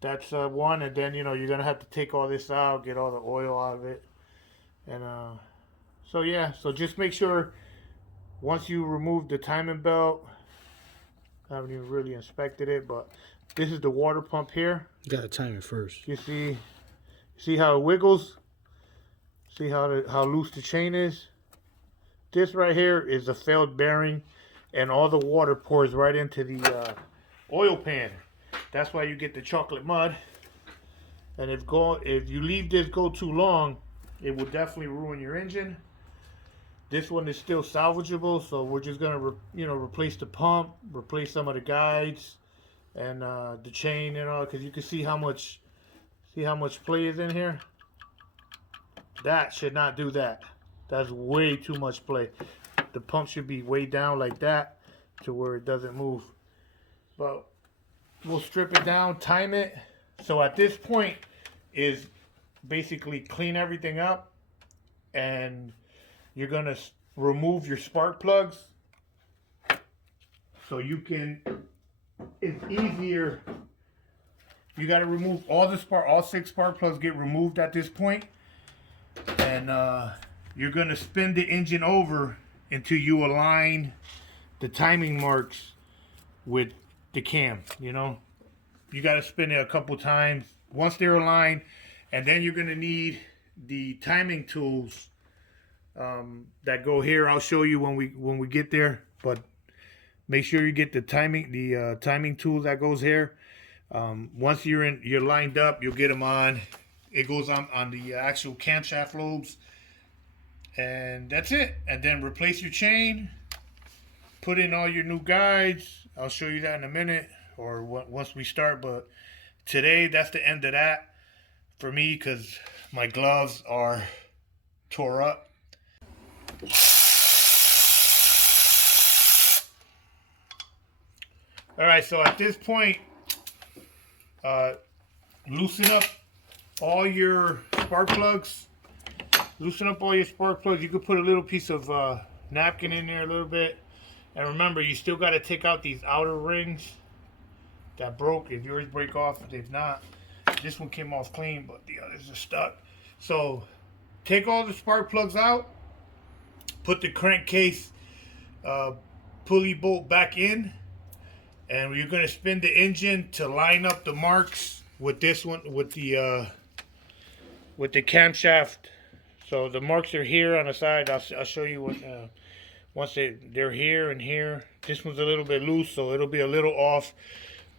that's one. And then, you know, you're gonna have to take all this out, get all the oil out of it. And so yeah, so just make sure once you remove the timing belt, I haven't even really inspected it, but this is the water pump here. You gotta time it first. You see how it wiggles? See how loose the chain is? This right here is a failed bearing, and all the water pours right into the oil pan. That's why you get the chocolate mud. And if you leave this go too long, it will definitely ruin your engine. This one is still salvageable, so we're just gonna replace the pump, replace some of the guides, and the chain, you know, because you can see how much play is in here. That should not do that. That's way too much play. The pump should be way down like that to where it doesn't move. But we'll strip it down, time it. So at this point is basically clean everything up, and you're gonna remove your spark plugs. So you can, it's easier. You got to remove all 6 spark plugs get removed at this point. And you're going to spin the engine over until you align the timing marks with the cam, you know. You got to spin it a couple times once they're aligned, and then you're going to need the timing tools that go here. I'll show you when we get there, but make sure you get the timing tool that goes here. Once you're lined up, you'll get them on. It goes on the actual camshaft lobes, and that's it. And then replace your chain, put in all your new guides. I'll show you that in a minute, or once we start. But today, that's the end of that for me, because my gloves are tore up. All right, so at this point, loosen up all your spark plugs. Loosen up all your spark plugs. You could put a little piece of napkin in there a little bit. And remember, you still got to take out these outer rings that broke. If yours break off, if not, this one came off clean, but the others are stuck. So take all the spark plugs out. Put the crankcase pulley bolt back in. And you're going to spin the engine to line up the marks with this one, with the camshaft. So the marks are here on the side. I'll show you what, once they're here and here. This one's a little bit loose, so it'll be a little off.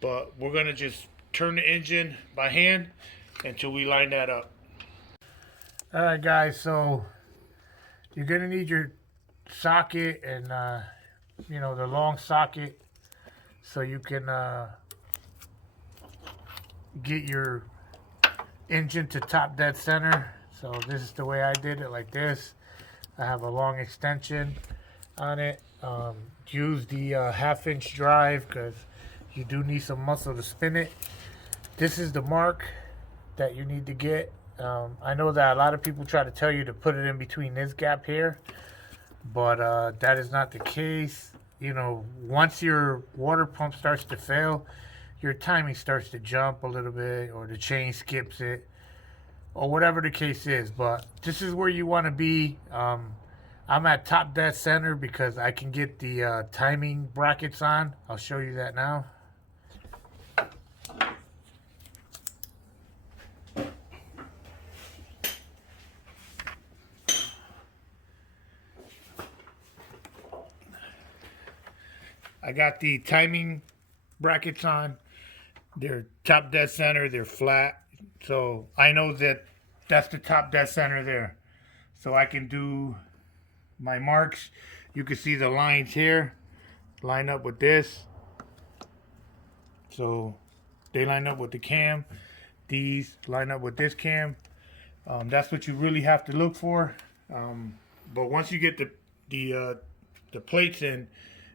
But we're going to just turn the engine by hand until we line that up. All right, guys. So you're going to need your socket and, the long socket, so you can get your engine to top dead center. So this is the way I did it, like this. I have a long extension on it. Use the 1/2-inch drive, because you do need some muscle to spin it. This is the mark that you need to get. I know that a lot of people try to tell you to put it in between this gap here, but that is not the case. Once your water pump starts to fail, your timing starts to jump a little bit, or the chain skips it, or whatever the case is. But this is where you want to be. I'm at top dead center because I can get the timing brackets on. I'll show you that now. I got the timing brackets on. They're top dead center. They're flat. So I know that that's the top dead center there. So I can do my marks. You can see the lines here line up with this. So they line up with the cam. These line up with this cam. That's what you really have to look for. But once you get the plates in,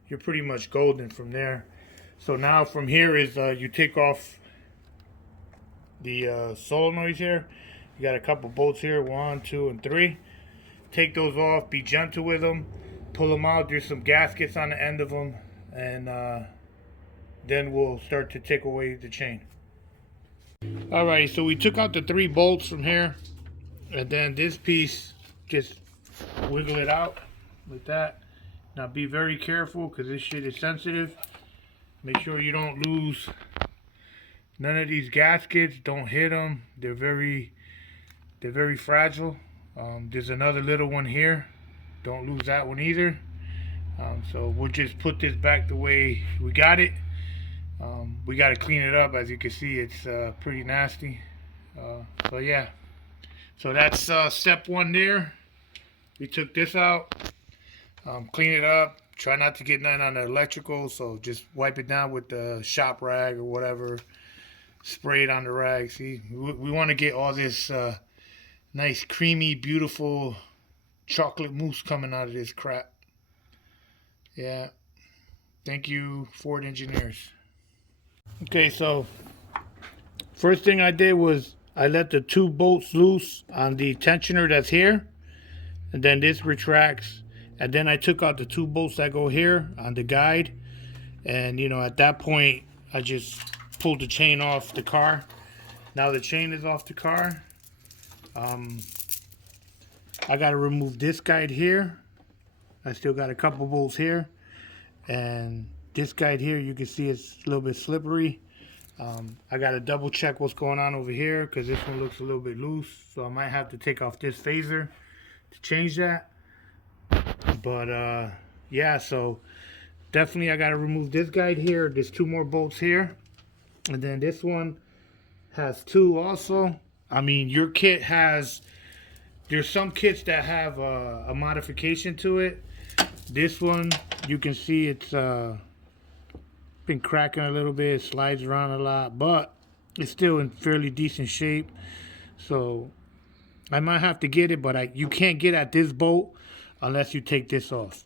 you're pretty much golden from there. So now from here is you take off the solenoids here. You got a couple bolts here, 1, 2, and 3. Take those off. Be gentle with them. Pull them out. There's some gaskets on the end of them, and then we'll start to take away the chain. All right. So we took out the 3 bolts from here, and then this piece, just wiggle it out like that. Now be very careful, because this shit is sensitive. Make sure you don't lose none of these gaskets. Don't hit them. They're very fragile. There's another little one here. Don't lose that one either. So we'll just put this back the way we got it. We got to clean it up. As you can see, it's pretty nasty. But yeah. So that's step 1 there. We took this out. Clean it up. Try not to get nothing on the electrical, so just wipe it down with the shop rag or whatever. Spray it on the rag. See, we want to get all this nice, creamy, beautiful chocolate mousse coming out of this crap. Yeah. Thank you, Ford engineers. Okay, so first thing I did was I let the 2 bolts loose on the tensioner that's here, and then this retracts. And then I took out the 2 bolts that go here on the guide. And, at that point, I just pulled the chain off the car. Now the chain is off the car. I got to remove this guide here. I still got a couple bolts here. And this guide here, you can see it's a little bit slippery. I got to double check what's going on over here, because this one looks a little bit loose. So I might have to take off this phaser to change that. But yeah, so definitely I got to remove this guide here. There's 2 more bolts here, and then this one has 2 also. I mean, your kit has, there's some kits that have a modification to it. This one, you can see it's been cracking a little bit, it slides around a lot, but it's still in fairly decent shape. So I might have to get it, but you can't get at this bolt unless you take this off.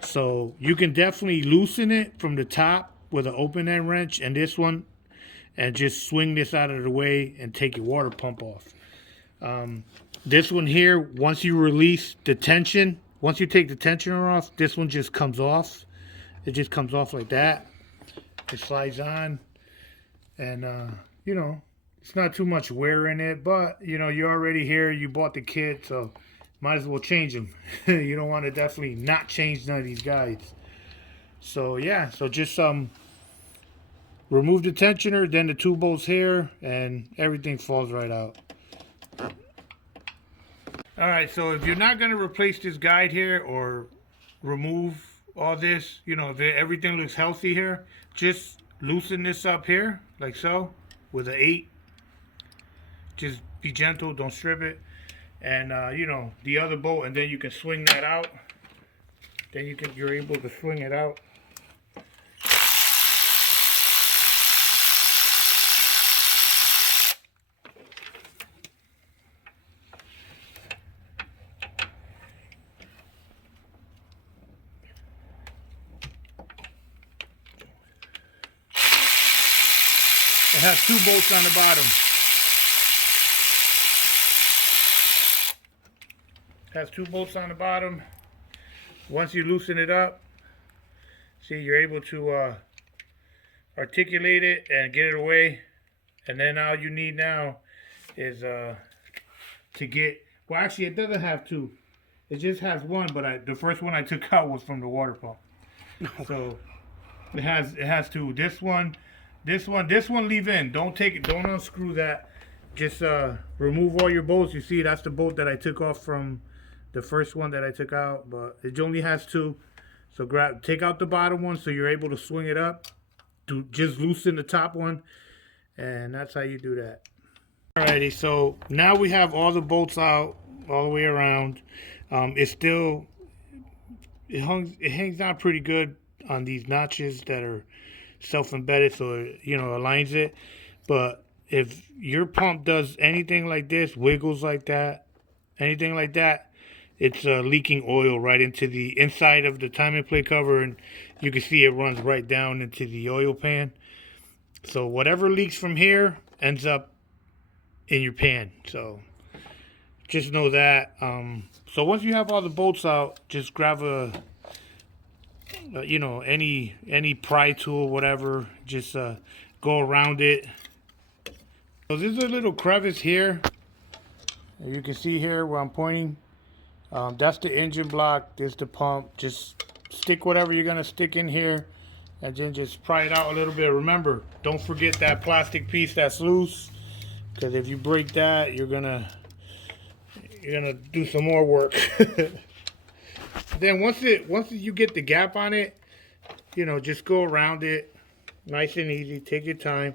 So you can definitely loosen it from the top with an open end wrench and this one, and just swing this out of the way and take your water pump off. This one here, once you release the tension, once you take the tensioner off, this one just comes off. It just comes off like that. It slides on, and you know, it's not too much wear in it, but you know, you're already here, you bought the kit, so might as well change them. You don't want to definitely not change none of these guides. So yeah, so just remove the tensioner, then the 2 bolts here, and everything falls right out. Alright, so if you're not going to replace this guide here or remove all this, you know, if everything looks healthy here, just loosen this up here, like so, with an 8. Just be gentle, don't strip it. And, you know, the other bolt, and then you can swing that out. Then you're able to swing it out. It has 2 bolts on the bottom. It has 2 bolts on the bottom. Once you loosen it up, see, you're able to articulate it and get it away. And then all you need now is to get, well, actually it doesn't have 2. It just has 1, but the first one I took out was from the water pump. So it has 2. This one leave in. Don't unscrew that. Just remove all your bolts. You see, that's the bolt that I took off from the first one that I took out, but it only has 2. So take out the bottom one so you're able to swing it up. Just loosen the top one, and that's how you do that. Alrighty, so now we have all the bolts out all the way around. It hangs down pretty good on these notches that are self-embedded, so it, you know, aligns it. But if your pump does anything like this, wiggles like that, anything like that, it's leaking oil right into the inside of the timing plate cover, and you can see it runs right down into the oil pan. So whatever leaks from here ends up in your pan. So just know that. So once you have all the bolts out, just grab you know, any pry tool, whatever, just go around it. So there's a little crevice here. You can see here where I'm pointing. That's the engine block. There's the pump. Just stick whatever you're gonna stick in here, and then just pry it out a little bit. Remember, don't forget that plastic piece that's loose, because if you break that, you're gonna do some more work. Then once you get the gap on it, you know, just go around it, nice and easy. Take your time,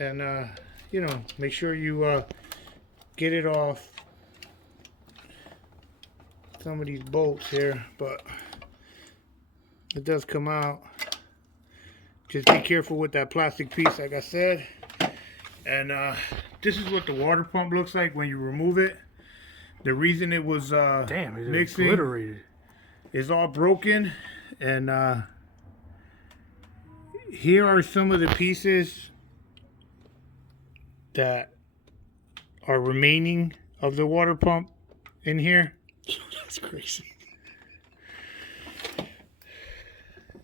and you know, make sure you get it off some of these bolts here, but it does come out. Just be careful with that plastic piece, like I said. And this is what the water pump looks like when you remove it. The reason it was mixing obliterated is all broken, and here are some of the pieces that are remaining of the water pump in here. That's crazy.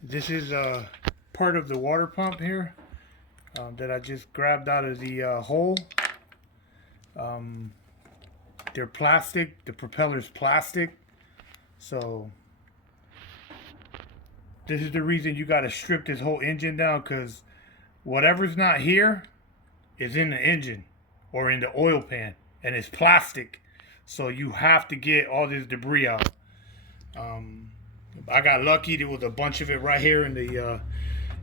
This is part of the water pump here that I just grabbed out of the hole. They're plastic. The propeller's plastic. So this is the reason you got to strip this whole engine down, because whatever's not here is in the engine or in the oil pan, and it's plastic. So you have to get all this debris out. I got lucky. There was a bunch of it right here in the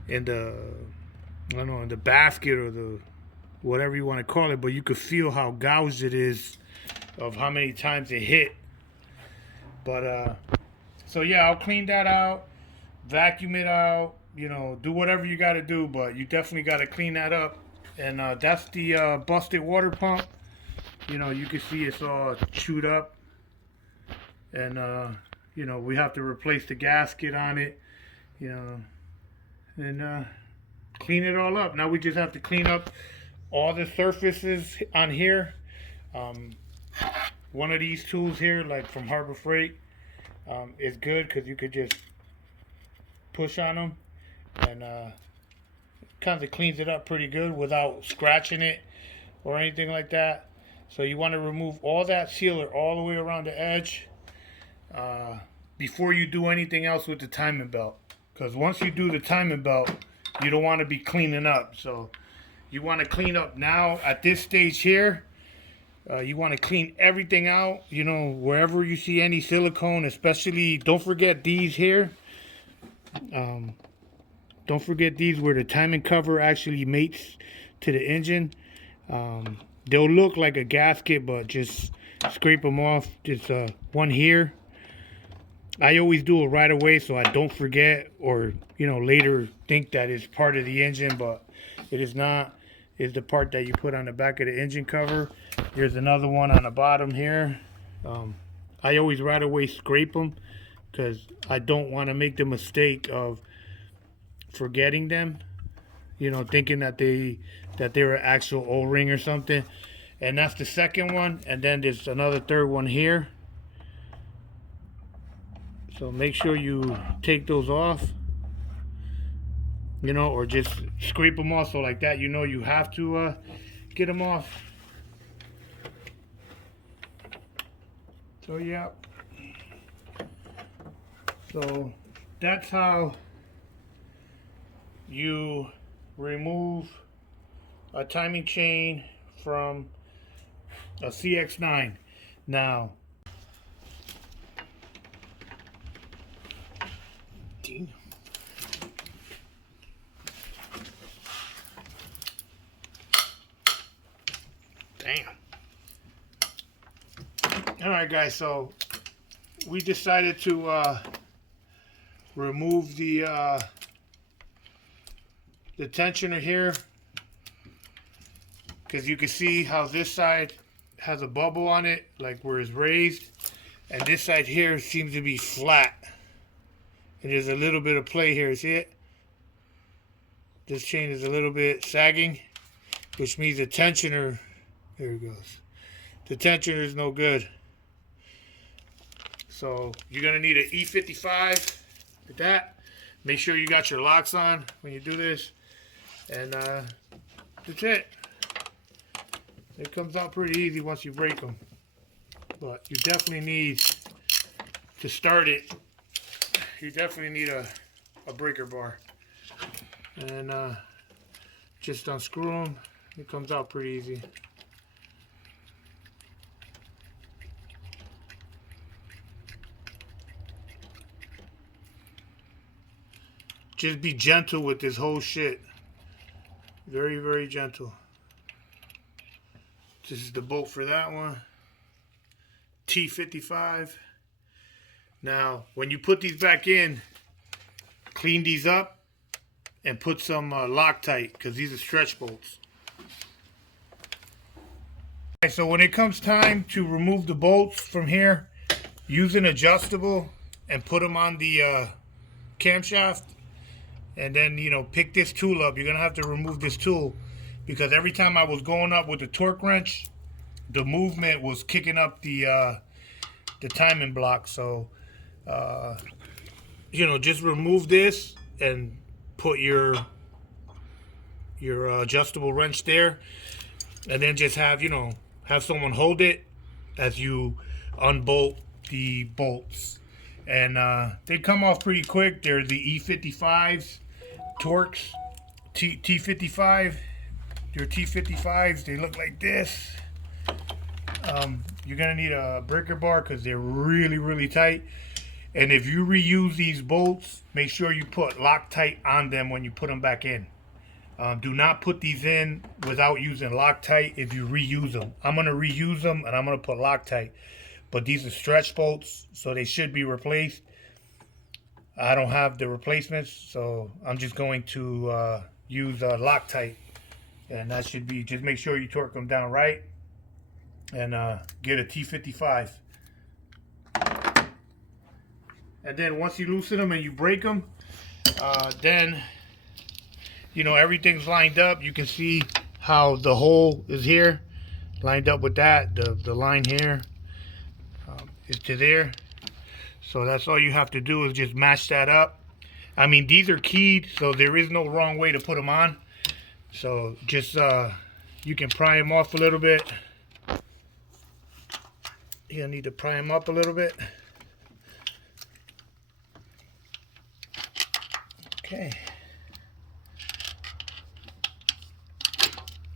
I don't know, in the basket or the whatever you want to call it, but you could feel how gouged it is of how many times it hit. But so yeah, I'll clean that out, vacuum it out, you know, do whatever you got to do, but you definitely got to clean that up. And that's the busted water pump. You know, you can see it's all chewed up, and you know, we have to replace the gasket on it, you know, and clean it all up. Now we just have to clean up all the surfaces on here. One of these tools here, like from Harbor Freight, is good because you could just push on them, and kind of cleans it up pretty good without scratching it or anything like that. So you want to remove all that sealer all the way around the edge before you do anything else with the timing belt. Because once you do the timing belt, you don't want to be cleaning up. So you want to clean up now at this stage here. You want to clean everything out, you know, wherever you see any silicone, especially, don't forget these here. Don't forget these where the timing cover actually mates to the engine. They'll look like a gasket, but just scrape them off. Just one here. I always do it right away so I don't forget, or you know, later think that it's part of the engine, but it is not. It's the part that you put on the back of the engine cover. There's another one on the bottom here. I always right away scrape them because I don't want to make the mistake of forgetting them, you know, thinking that they were actual O-ring or something. And that's the second one, and then there's another third one here. So make sure you take those off, you know, or just scrape them off. So like that, you know, you have to get them off. So yeah, so that's how you remove a timing chain from a Cx-9. Now, damn. Alright guys, so we decided to remove the tensioner here, because you can see how this side has a bubble on it, like where it's raised, and this side here seems to be flat, and there's a little bit of play here. See it? This chain is a little bit sagging, which means the tensioner, there it goes, the tensioner is no good. So you're gonna need an E55 with that. Make sure you got your locks on when you do this, and that's it. It comes out pretty easy once you break them, but you definitely need to start it. You definitely need a breaker bar, and just unscrew them. It comes out pretty easy. Just be gentle with this whole shit. Very, very gentle. This is the bolt for that one. T55. Now, when you put these back in, clean these up and put some Loctite, because these are stretch bolts. Okay, so when it comes time to remove the bolts from here, use an adjustable and put them on the camshaft. And then, you know, pick this tool up. You're going to have to remove this tool, because every time I was going up with the torque wrench, the movement was kicking up the timing block. So, you know, just remove this and put your adjustable wrench there. And then just have, you know, have someone hold it as you unbolt the bolts. And they come off pretty quick. They're the E55s. Torx T55. Your T55s, they look like this. You're gonna need a breaker bar because they're really, really tight. And if you reuse these bolts, make sure you put Loctite on them when you put them back in. Do not put these in without using Loctite if you reuse them. I'm going to reuse them and I'm going to put Loctite. But these are stretch bolts, so they should be replaced. I don't have the replacements, so I'm just going to use Loctite. And that should be, just make sure you torque them down right. And get a T55. And then once you loosen them and you break them, then, you know, everything's lined up. You can see how the hole is here, lined up with that. The line here is to there. So that's all you have to do is just match that up. I mean, these are keyed, so there is no wrong way to put them on. So just, you can pry them off a little bit. You'll need to pry them up a little bit. Okay.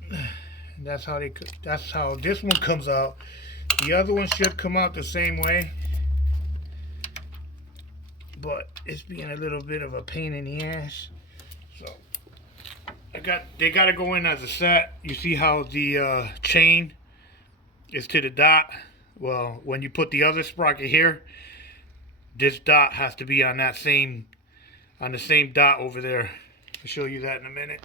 And that's how this one comes out. The other one should come out the same way, but it's being a little bit of a pain in the ass. So they got to go in as a set. You see how the chain is to the dot? Well, when you put the other sprocket here, this dot has to be on that same, on the same dot over there. I'll show you that in a minute.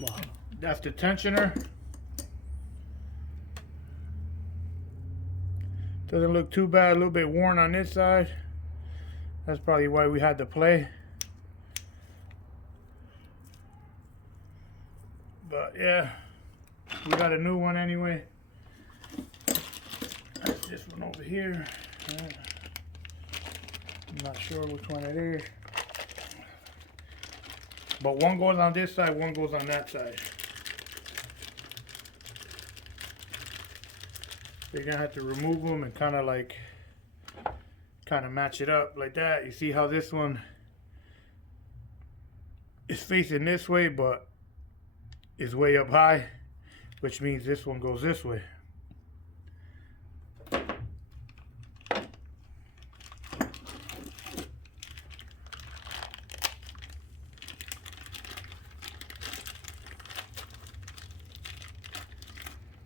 Wow. That's the tensioner. Doesn't look too bad, a little bit worn on this side. That's probably why we had to play. But yeah, we got a new one anyway. That's this one over here. I'm not sure which one it is. But one goes on this side, one goes on that side. You're gonna have to remove them and kind of match it up like that. You see how this one is facing this way, but is way up high, which means this one goes this way.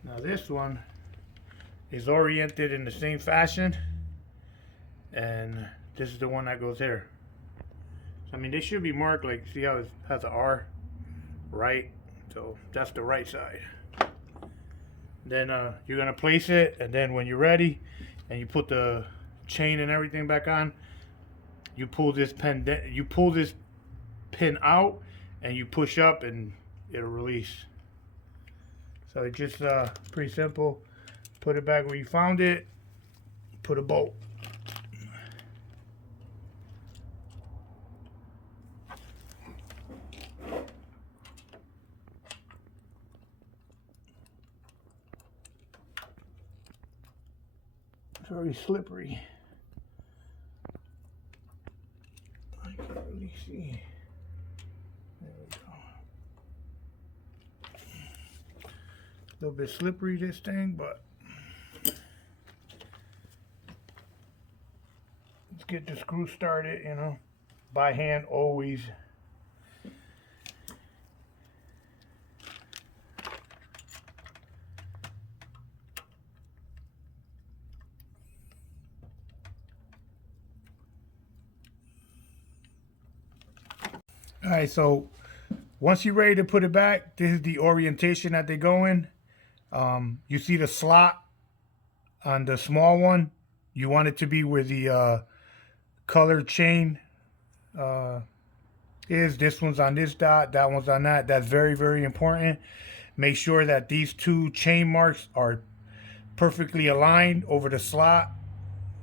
Now this one is oriented in the same fashion, and this is the one that goes here. I mean, they should be marked, like, see how it has an R, right? So that's the right side. Then you're gonna place it, and then when you're ready and you put the chain and everything back on, you pull this pin out and you push up and it'll release. So it's just pretty simple. Put it back where you found it, put a bolt. It's very slippery. I can't really see. There we go. A little bit slippery, this thing, but let's get the screw started, you know, by hand always. All right, so once you're ready to put it back, this is the orientation that they go in. You see the slot on the small one. You want it to be where the colored chain is. This one's on this dot, that one's on that. That's very, very important. Make sure that these two chain marks are perfectly aligned over the slot.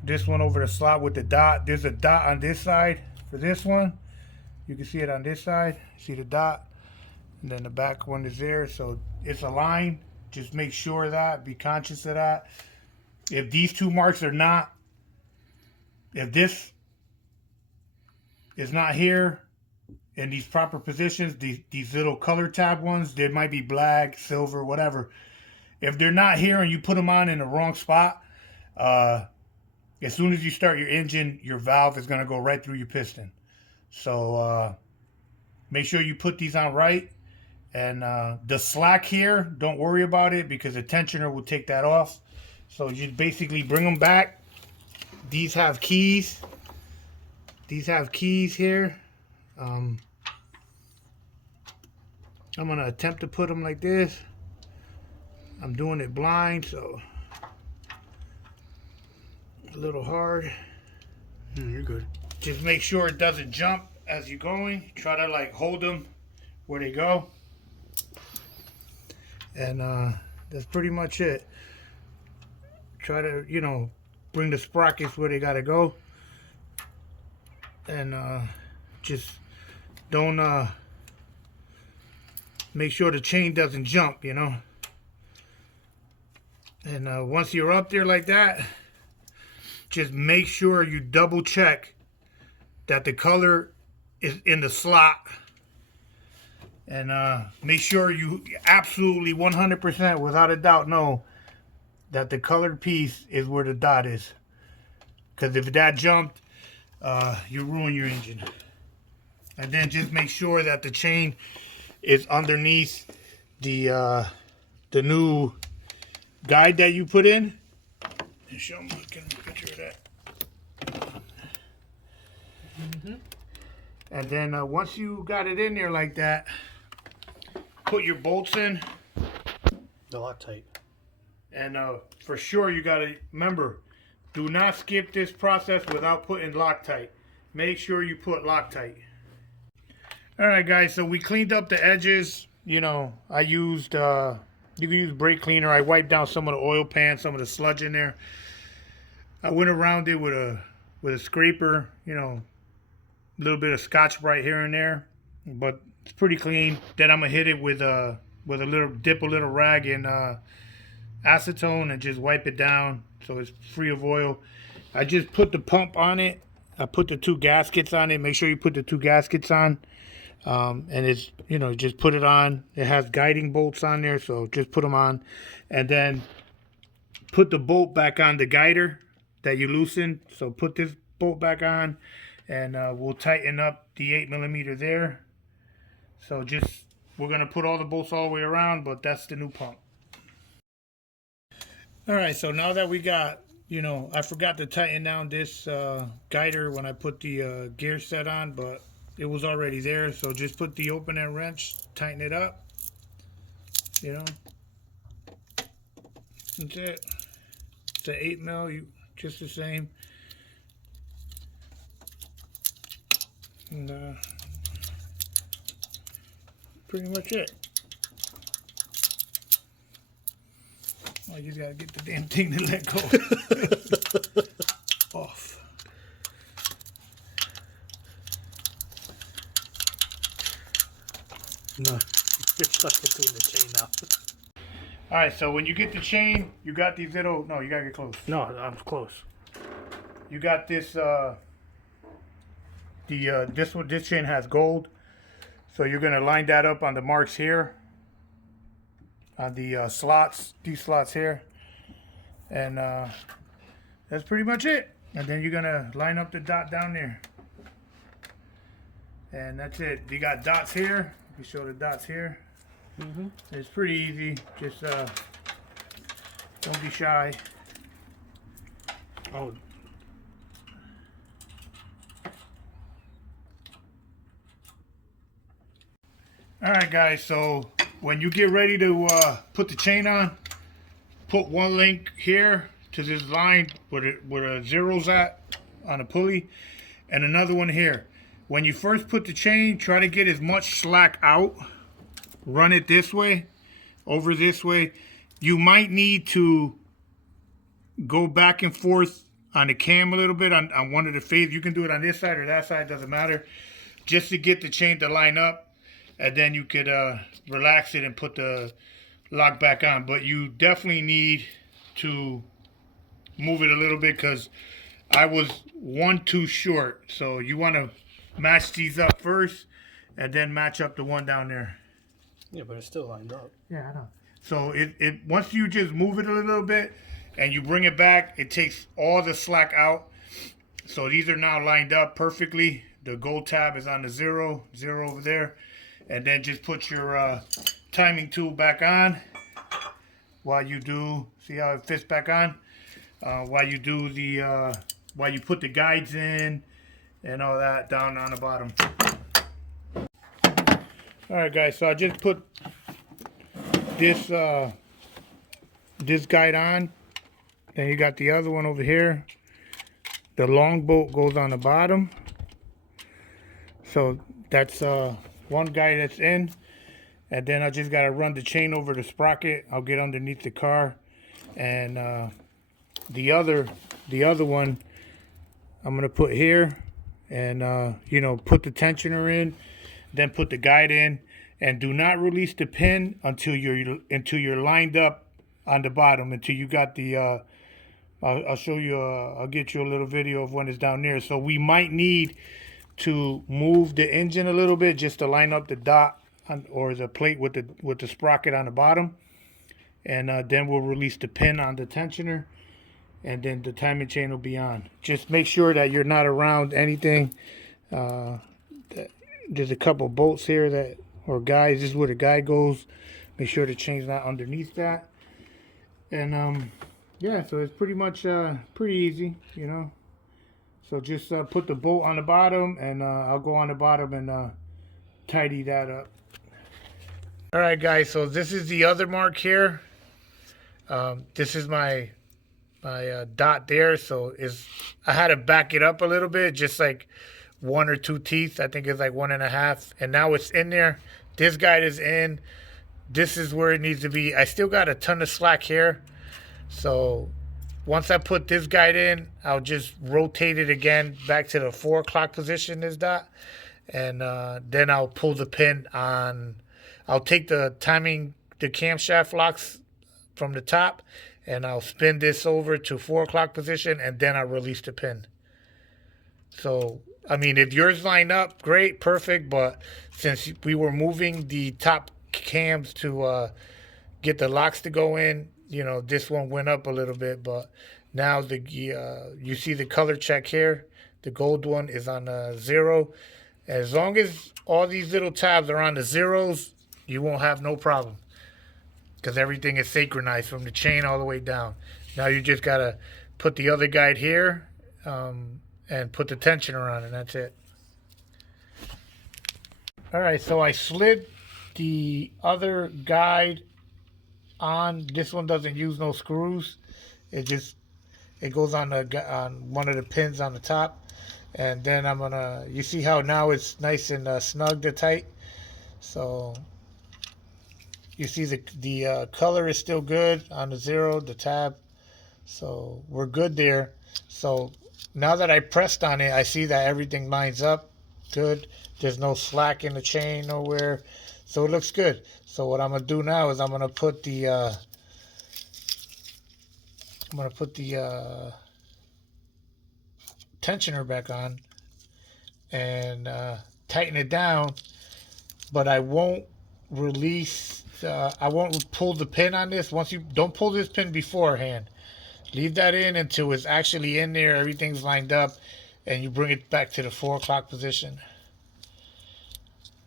This one over the slot with the dot. There's a dot on this side for this one. You can see it on this side. See the dot? And then the back one is there. So it's aligned. Just make sure of that. Be conscious of that. If these two marks are not, if this is not here in these proper positions, these little color tab ones, they might be black, silver, whatever. If they're not here and you put them on in the wrong spot, as soon as you start your engine, your valve is going to go right through your piston. So make sure you put these on right. And the slack here, don't worry about it because the tensioner will take that off. So you basically bring them back. These have keys. These have keys here. I'm going to attempt to put them like this. I'm doing it blind, so a little hard. You're good. Just make sure it doesn't jump as you're going. Try to like hold them where they go. And that's pretty much it. Try to, you know, bring the sprockets where they gotta go. And just don't make sure the chain doesn't jump, you know. And once you're up there like that, just make sure you double check that the color is in the slot. And make sure you absolutely 100% without a doubt know that the colored piece is where the dot is. Because if that jumped, you ruin your engine. And then just make sure that the chain is underneath the new guide that you put in. And show them, get a picture of that. And then once you got it in there like that, put your bolts in. A lot tight. And for sure you got to remember, do not skip this process without putting Loctite. Make sure you put Loctite. Alright guys, so we cleaned up the edges. You know, I used, you can use brake cleaner. I wiped down some of the oil pan, some of the sludge in there. I went around it with a scraper, you know, a little bit of Scotch-Brite here and there. But it's pretty clean. Then I'm going to hit it with a little, dip a little rag in acetone and just wipe it down so it's free of oil. I just put the pump on it. I put the two gaskets on it. Make sure you put the two gaskets on. And it's, you know, just put it on. It has guiding bolts on there, so just put them on. And then put the bolt back on the guider that you loosened. So put this bolt back on, and we'll tighten up the 8mm there. So just, we're going to put all the bolts all the way around, but that's the new pump. Alright, so now that we got, you know, I forgot to tighten down this guider when I put the gear set on, but it was already there. So just put the open end wrench, tighten it up, you know. That's it. It's an 8mm, just the same. And pretty much it. I just gotta get the damn thing to let go. Off. No, you're stuck between the chain now. Alright, so when you get the chain, you got these little, no, you gotta get close. No, I'm close. You got this, this chain has gold. So you're gonna line that up on the marks here. On the slots, these slots here. And that's pretty much it. And then you're gonna line up the dot down there. And that's it. You got dots here. You can show the dots here. It's pretty easy. Just don't be shy. Oh. Alright guys, so when you get ready to put the chain on, put one link here to this line where the zero's at on the pulley, and another one here. When you first put the chain, try to get as much slack out. Run it this way, over this way. You might need to go back and forth on the cam a little bit on one of the phases. You can do it on this side or that side, doesn't matter. just to get the chain to line up, and then you could relax it and put the lock back on. But you definitely need to move it a little bit because I was one too short. So you want to match these up first and then match up the one down there. Yeah, but it's still lined up. Yeah, I know. So it once you just move it a little bit and you bring it back, it takes all the slack out. So these are now lined up perfectly. The gold tab is on the zero over there. And then just put your timing tool back on while you do, see how it fits back on? While you do the, while you put the guides in and all that down on the bottom. Alright guys, so I just put this this guide on. Then you got the other one over here. The long bolt goes on the bottom. So that's one guide that's in. And then I just gotta run the chain over the sprocket. I'll get underneath the car. And the other one I'm gonna put here. And you know, put the tensioner in, then put the guide in, and do not release the pin until you're lined up on the bottom, until you got the I'll show you I'll get you a little video of when it's down there. So we might need to move the engine a little bit just to line up the dot on, or the plate with the sprocket on the bottom, and then we'll release the pin on the tensioner, and then the timing chain will be on. Just make sure that you're not around anything. There's a couple bolts here that, or guides, this is where the guide goes. Make sure the chain's not underneath that. And yeah, so it's pretty much pretty easy, you know. So just put the bolt on the bottom, and I'll go on the bottom and tidy that up. All right guys, so this is the other mark here. This is my dot there. So I had to back it up a little bit, just like 1 or 2 teeth. I think it's like 1.5, and now it's in there. This guide is in. This is where it needs to be. I still got a ton of slack here, so once I put this guide in, I'll just rotate it again back to the 4 o'clock position, this dot, and then I'll pull the pin on. I'll take the camshaft locks from the top, and I'll spin this over to 4 o'clock position, and then I'll release the pin. So, I mean, if yours line up, great, perfect, but since we were moving the top cams to get the locks to go in, you know, this one went up a little bit, but now you see the color check here. The gold one is on 0. As long as all these little tabs are on the zeros, you won't have no problem, because everything is synchronized from the chain all the way down. Now you just gotta put the other guide here and put the tensioner on, and that's it. All right, so I slid the other guide on. This one doesn't use no screws. It goes on one of the pins on the top, and then I'm gonna. You see how now it's nice and snug and tight. So you see the color is still good on the 0, the tab. So we're good there. So now that I pressed on it, I see that everything lines up good. There's no slack in the chain nowhere. So it looks good. So what I'm gonna do now is I'm gonna put the tensioner back on and tighten it down, but I won't release. I won't pull the pin on this. Once you don't pull this pin beforehand, leave that in until it's actually in there. Everything's lined up, and you bring it back to the 4 o'clock position.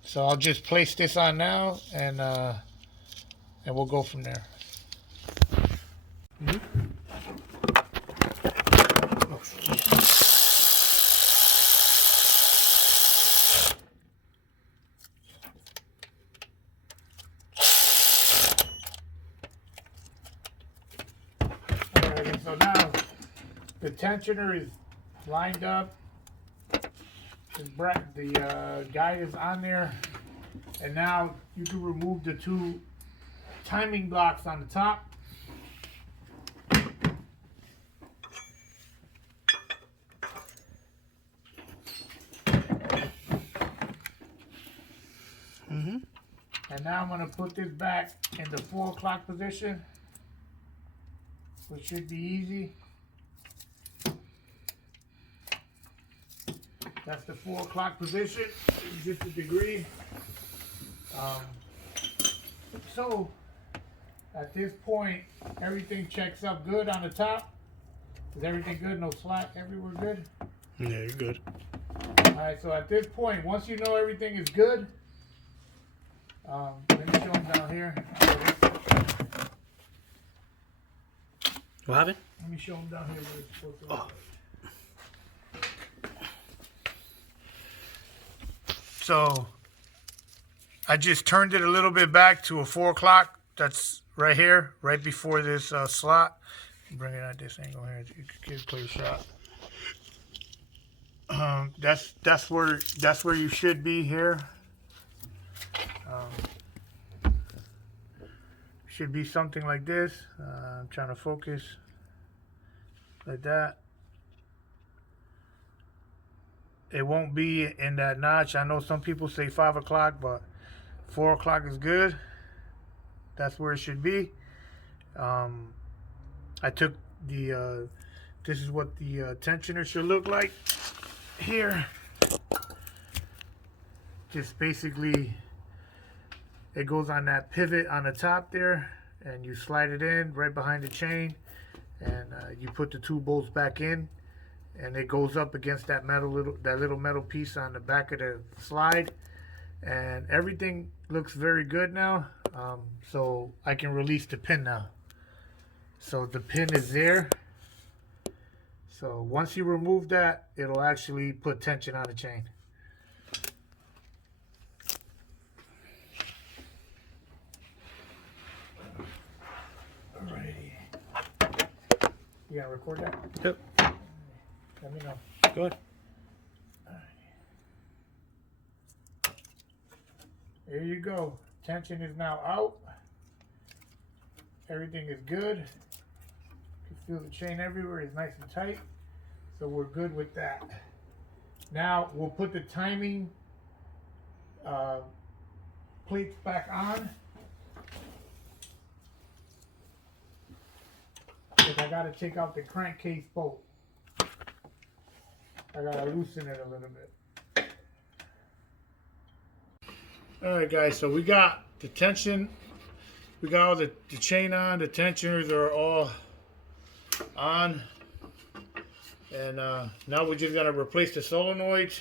So I'll just place this on now, and we'll go from there. Oh, shit. Alright, so now the tensioner is lined up. The guide is on there, and now you can remove the 2 timing blocks on the top. And now I'm going to put this back in the 4 o'clock position, which should be easy. That's the 4 o'clock position, just a degree. So at this point, everything checks up good on the top. Is everything good? No slack? Everywhere good? Yeah, you're good. Alright, so at this point, once you know everything is good, let me show them down here. What happened? Let me show them down here where it's supposed to look. So I just turned it a little bit back to a 4 o'clock. That's right here, right before this slot. Bring it at this angle here. You can get a clear shot. That's where you should be here. Should be something like this. I'm trying to focus like that. It won't be in that notch. I know some people say 5 o'clock, but 4 o'clock is good. That's where it should be. I took the, this is what the tensioner should look like here. Just basically, it goes on that pivot on the top there, and you slide it in right behind the chain, and you put the 2 bolts back in, and it goes up against that little metal piece on the back of the slide, and everything looks very good now. So I can release the pin now. So the pin is there. So once you remove that, it'll actually put tension on the chain. Alrighty. You gonna record that? Yep. Let me know. Go ahead. There you go. Tension is now out. Everything is good. You can feel the chain everywhere. It's nice and tight. So we're good with that. Now we'll put the timing plates back on. Because I got to take out the crankcase bolt. I got to loosen it a little bit. Alright guys, so we got the tension, we got all the chain on, the tensioners are all on, and now we're just going to replace the solenoids.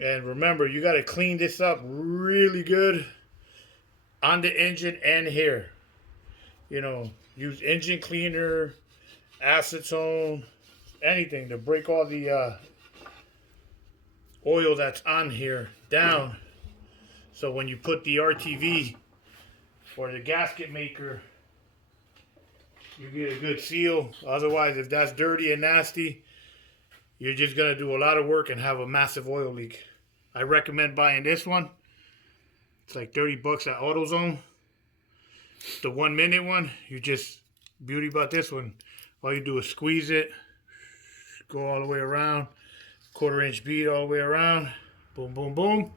And remember, you got to clean this up really good on the engine and here. You know, use engine cleaner, acetone, anything to break all the oil that's on here down. So when you put the RTV or the gasket maker, you get a good seal. Otherwise, if that's dirty and nasty, you're just going to do a lot of work and have a massive oil leak. I recommend buying this one. It's like 30 bucks at AutoZone. The 1 minute one, you just, beauty about this one, all you do is squeeze it, go all the way around, 1/4 inch bead all the way around, boom, boom, boom.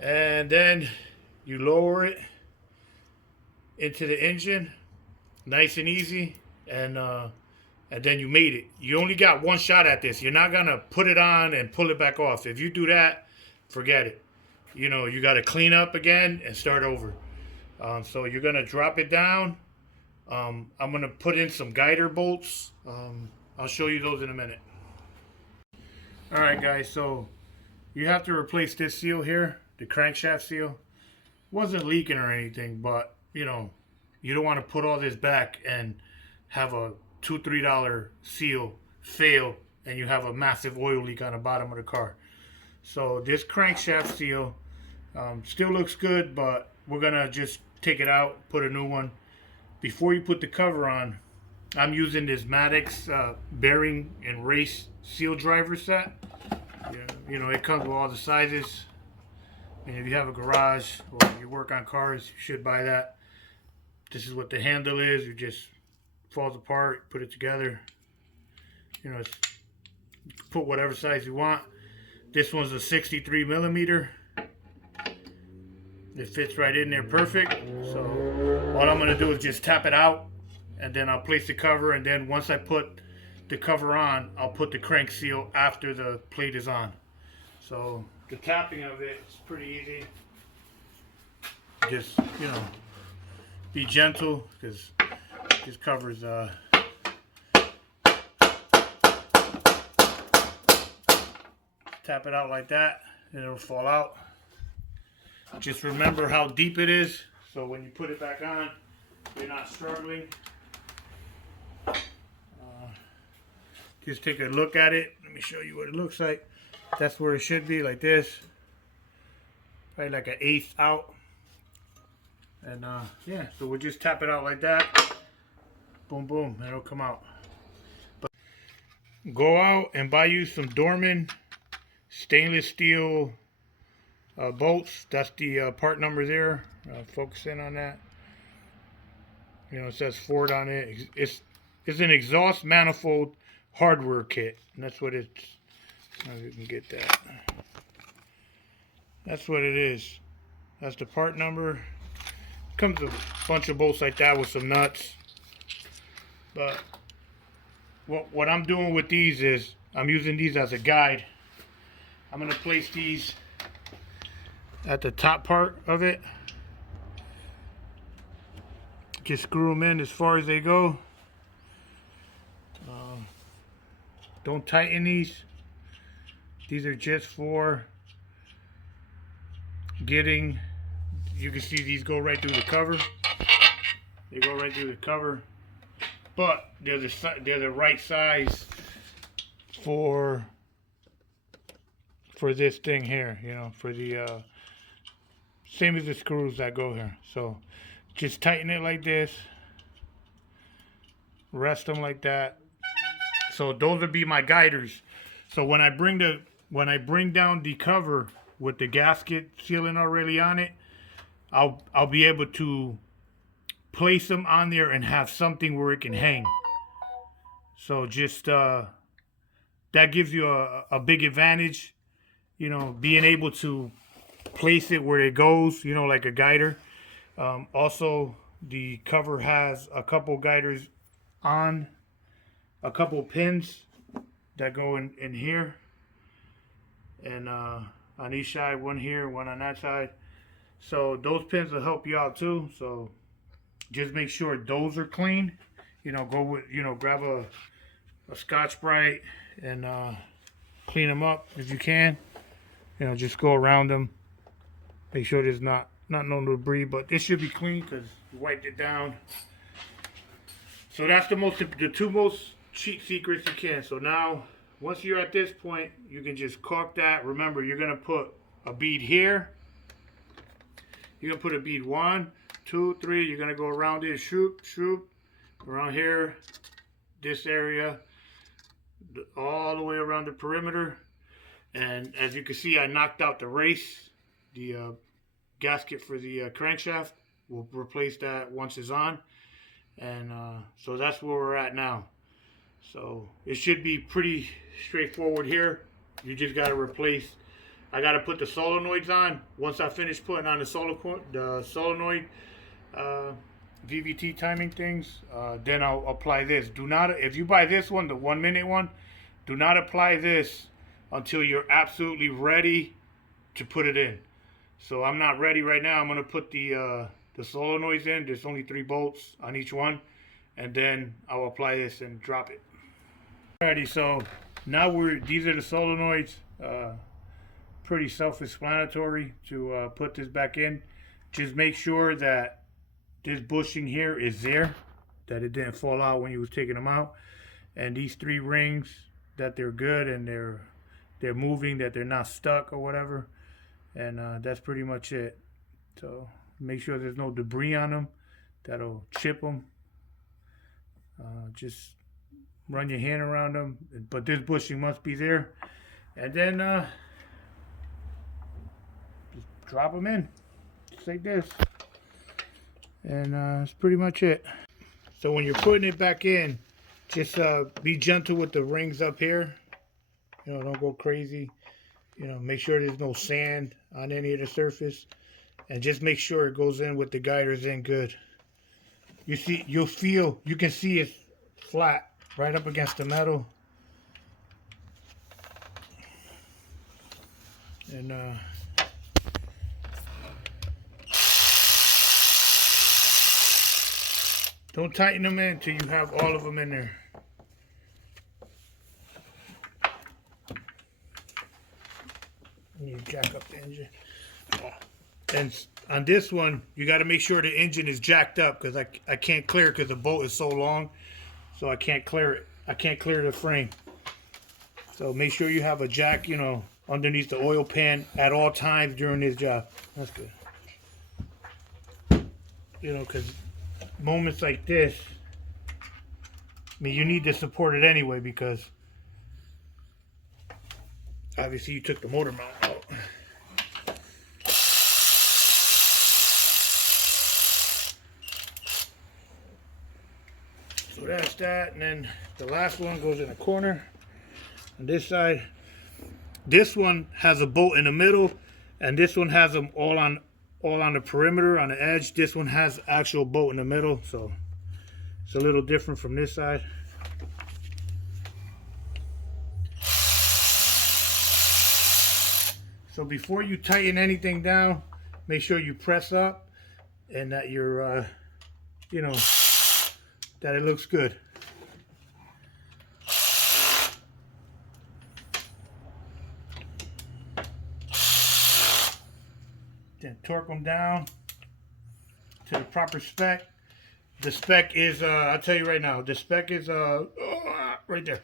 And then you lower it into the engine, nice and easy, and then you made it. You only got one shot at this. You're not gonna put it on and pull it back off. If you do that, forget it. You know, you got to clean up again and start over. So you're gonna drop it down. I'm gonna put in some guider bolts. I'll show you those in a minute. All right, guys. So you have to replace this seal here. The crankshaft seal wasn't leaking or anything, but you know, you don't want to put all this back and have a $2-3 seal fail and you have a massive oil leak on the bottom of the car. So this crankshaft seal still looks good, but we're gonna just take it out, put a new one. Before you put the cover on, I'm using this Maddox bearing and race seal driver set. You know, it comes with all the sizes. And if you have a garage or you work on cars, you should buy that. This is what the handle is. It just falls apart, put it together. You know, put whatever size you want. This one's a 63 millimeter. It fits right in there perfect. So all I'm gonna do is just tap it out, and then I'll place the cover, and then once I put the cover on, I'll put the crank seal after the plate is on. So the tapping of it is pretty easy. Just, you know, be gentle, because this covers tap it out like that and it'll fall out. Just remember how deep it is, so when you put it back on, you're not struggling. Just take a look at it. Let me show you what it looks like. That's where it should be, like this. Probably like an eighth out. And yeah, so we'll just tap it out like that. Boom, boom, and it'll come out. But go out and buy you some Dorman stainless steel bolts. That's the part number there. Focus in on that. You know, it says Ford on it. It's an exhaust manifold hardware kit, and that's what it's. Now you can get that. That's what it is. That's the part number. Comes with a bunch of bolts like that with some nuts. But what I'm doing with these is I'm using these as a guide. I'm going to place these at the top part of it. Just screw them in as far as they go. Don't tighten these. These are just for getting, you can see these go right through the cover. They go right through the cover. But they're the right size for this thing here, you know, for the same as the screws that go here. So just tighten it like this, rest them like that. So those would be my guiders. So when I bring down the cover with the gasket sealing already on it, I'll be able to place them on there and have something where it can hang. So just that gives you a big advantage, you know, being able to place it where it goes, you know, like a guider. Also, the cover has a couple guiders on, a couple pins that go in here, and on each side, one here, one on that side. So those pins will help you out too. So just make sure those are clean. You know, go with, you know, grab a Scotch-Brite and clean them up if you can. You know, just go around them. Make sure there's not no debris, but this should be clean because you wiped it down. So that's the two most cheap secrets you can. So now, once you're at this point, you can just caulk that. Remember, you're gonna put a bead here. You're gonna put a bead 1, 2, 3. You're gonna go around it, shoop, around here, this area, all the way around the perimeter. And as you can see, I knocked out the race, the gasket for the crankshaft. We'll replace that once it's on. And so that's where we're at now. So it should be pretty straightforward here. You just got to replace, I got to put the solenoids on. Once I finish putting on the solenoid VVT timing things, then I'll apply this. Do not, if you buy this one, the 1 minute one, do not apply this until you're absolutely ready to put it in. So I'm not ready right now. I'm going to put the solenoids in. There's only 3 bolts on each one, and then I'll apply this and drop it. Alrighty, so now these are the solenoids. Pretty self-explanatory to put this back in. Just make sure that this bushing here is there, that it didn't fall out when you was taking them out, and these 3 rings, that they're good and they're moving, that they're not stuck or whatever. And that's pretty much it. So make sure there's no debris on them that'll chip them. Just run your hand around them, but this bushing must be there. And then just drop them in, just like this. And that's pretty much it. So when you're putting it back in, just be gentle with the rings up here. You know, don't go crazy. You know, make sure there's no sand on any of the surface. and just make sure it goes in with the guiders in good. You see, you can see it's flat right up against the metal. And don't tighten them in until you have all of them in there. And you jack up the engine. And on this one, you got to make sure the engine is jacked up, because I can't clear it because the bolt is so long. So I can't clear it. I can't clear the frame. So make sure you have a jack, you know, underneath the oil pan at all times during this job. That's good. You know, because moments like this, I mean, you need to support it anyway, because obviously you took the motor mount out. So that's that, and then the last one goes in the corner on this side. This one has a bolt in the middle, and this one has them all on the perimeter, on the edge. This one has actual bolt in the middle, so it's a little different from this side. So before you tighten anything down, make sure you press up and that you're, you know, that it looks good. Then torque them down to the proper spec. The spec is, I'll tell you right now, the spec is right there.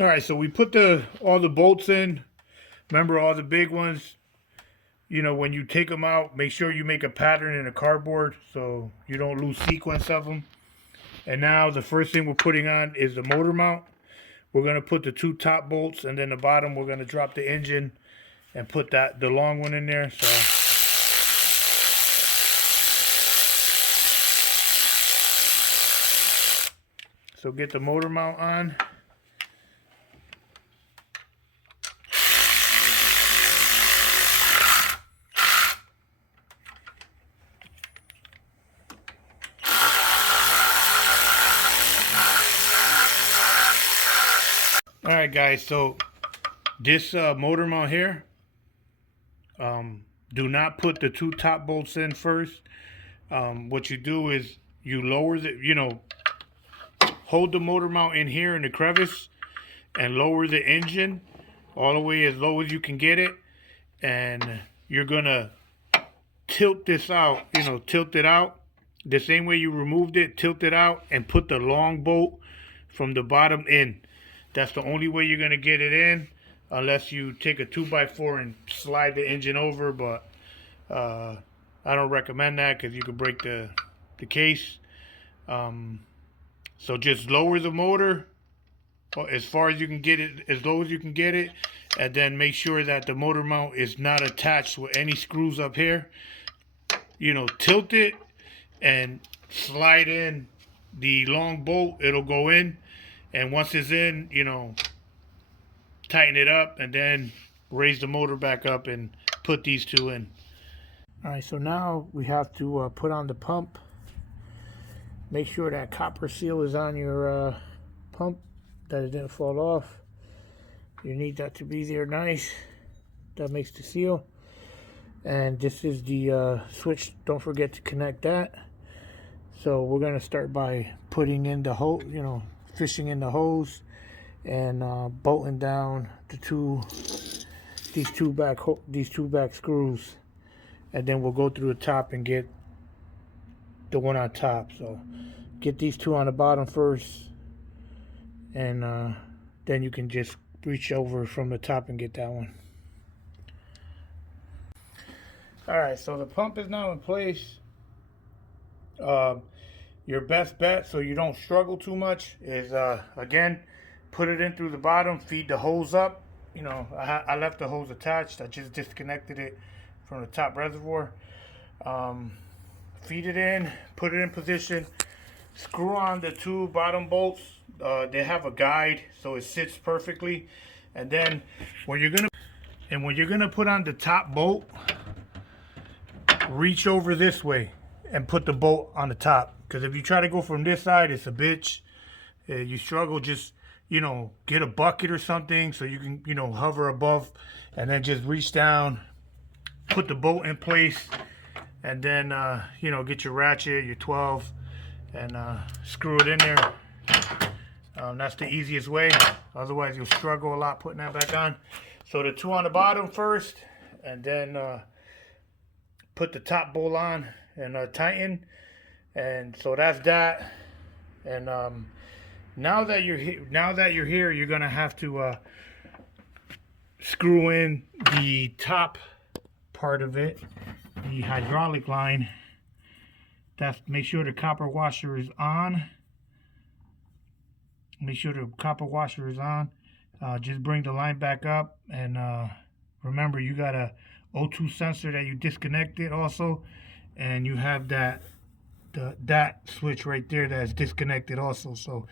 All right, so we put all the bolts in. Remember, all the big ones, you know, when you take them out, make sure you make a pattern in the cardboard so you don't lose sequence of them. And now the first thing we're putting on is the motor mount. We're going to put the 2 top bolts, and then the bottom we're going to drop the engine and put the long one in there. So get the motor mount on. Alright guys, so this motor mount here, do not put the 2 top bolts in first. What you do is you lower hold the motor mount in here in the crevice and lower the engine all the way as low as you can get it, and you're gonna tilt this out, tilt it out the same way you removed it. Tilt it out and put the long bolt from the bottom in. That's the only way you're going to get it in, unless you take a 2x4 and slide the engine over, but I don't recommend that because you could break the case. So just lower the motor as far as you can get it, as low as you can get it, and then make sure that the motor mount is not attached with any screws up here. You know, tilt it and slide in the long bolt. It'll go in, and once it's in, you know, tighten it up and then raise the motor back up and put these two in. All right, so now we have to put on the pump. Make sure that copper seal is on your pump, that it didn't fall off. You need that to be there nice. That makes the seal. And this is the switch. Don't forget to connect that. So we're gonna start by putting in the hose, you know, fishing in the hose and bolting down these two back screws, and then we'll go through the top and get the one on top. So get these two on the bottom first, and then you can just reach over from the top and get that one. Alright, so the pump is now in place. Your best bet, so you don't struggle too much, is again, put it in through the bottom, feed the hose up. You know, I left the hose attached. I just disconnected it from the top reservoir. Feed it in, put it in position, screw on the two bottom bolts. They have a guide, so it sits perfectly. And then when you're gonna put on the top bolt, reach over this way and put the bolt on the top. Because if you try to go from this side, it's a bitch. You struggle. Just, you know, get a bucket or something so you can, you know, hover above, and then just reach down, put the bolt in place, and then you know, get your ratchet, your 12, and screw it in there. That's the easiest way. Otherwise you'll struggle a lot putting that back on. So the two on the bottom first, and then put the top bolt on and tighten. And so that's that. And now that you're here, you're gonna have to screw in the top part of it, the hydraulic line. Make sure the copper washer is on. Make sure the copper washer is on. Just bring the line back up, and remember, you got a O2 sensor that you disconnected also, and you have that switch right there that's disconnected also. So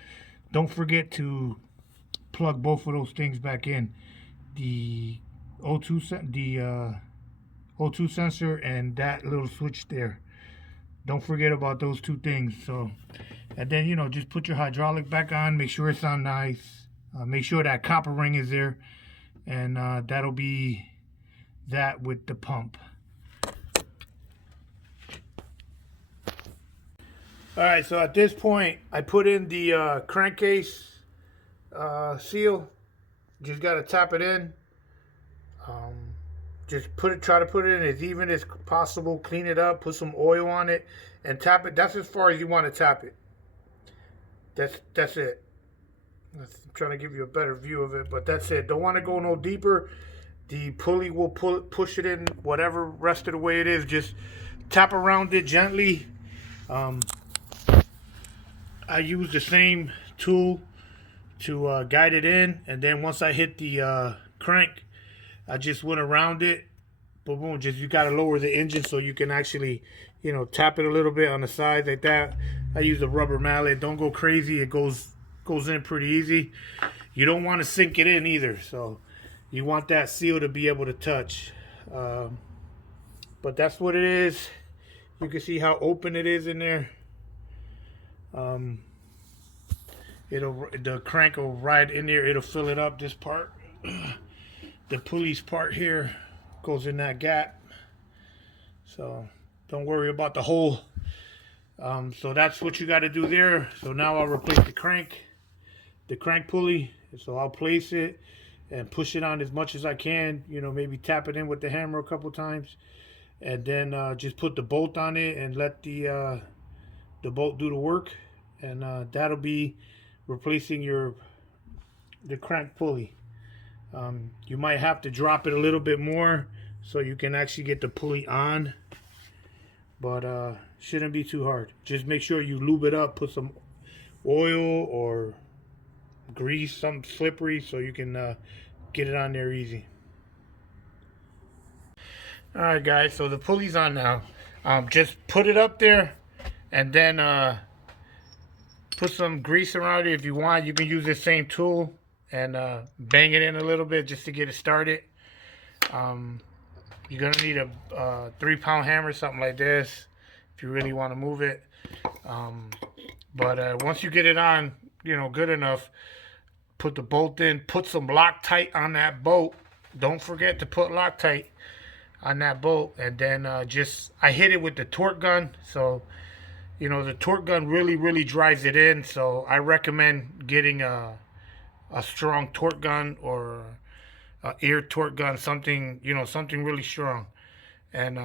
don't forget to plug both of those things back in, the O2 sensor and that little switch there. Don't forget about those two things. So, and then, you know, just put your hydraulic back on, make sure it's on nice, make sure that copper ring is there, and that'll be that with the pump. Alright, so at this point I put in the crankcase seal. Just gotta tap it in. Just try to put it in as even as possible. Clean it up, put some oil on it, and tap it. That's as far as you want to tap it. That's it. I'm trying to give you a better view of it, but that's it. Don't want to go no deeper. The pulley will push it in whatever rest of the way it is. Just tap around it gently. I use the same tool to guide it in, and then once I hit the crank, I just went around it. Boom, boom. Just, you gotta lower the engine so you can actually, you know, tap it a little bit on the side like that. I use a rubber mallet. Don't go crazy. It goes in pretty easy. You don't want to sink it in either, so you want that seal to be able to touch. But that's what it is. You can see how open it is in there. The crank will ride in there. It'll fill it up. This part, the pulley's part here, goes in that gap. So don't worry about the hole. So that's what you got to do there. So now I'll replace the crank pulley. So I'll place it and push it on as much as I can. You know, maybe tap it in with the hammer a couple times, and then just put the bolt on it and let the bolt do the work, and that'll be replacing the crank pulley. You might have to drop it a little bit more so you can actually get the pulley on, but shouldn't be too hard. Just make sure you lube it up, put some oil or grease, something slippery, so you can get it on there easy. Alright guys, so the pulley's on now. Just put it up there and then put some grease around it if you want. You can use the same tool and bang it in a little bit just to get it started. You're gonna need a 3-pound hammer, something like this, if you really want to move it. But once you get it on, you know, good enough, put the bolt in, put some Loctite on that bolt. Don't forget to put Loctite on that bolt, and then I hit it with the torque gun, so you know the torque gun really drives it in. So I recommend getting a strong torque gun or ear torque gun, something, you know, something really strong. And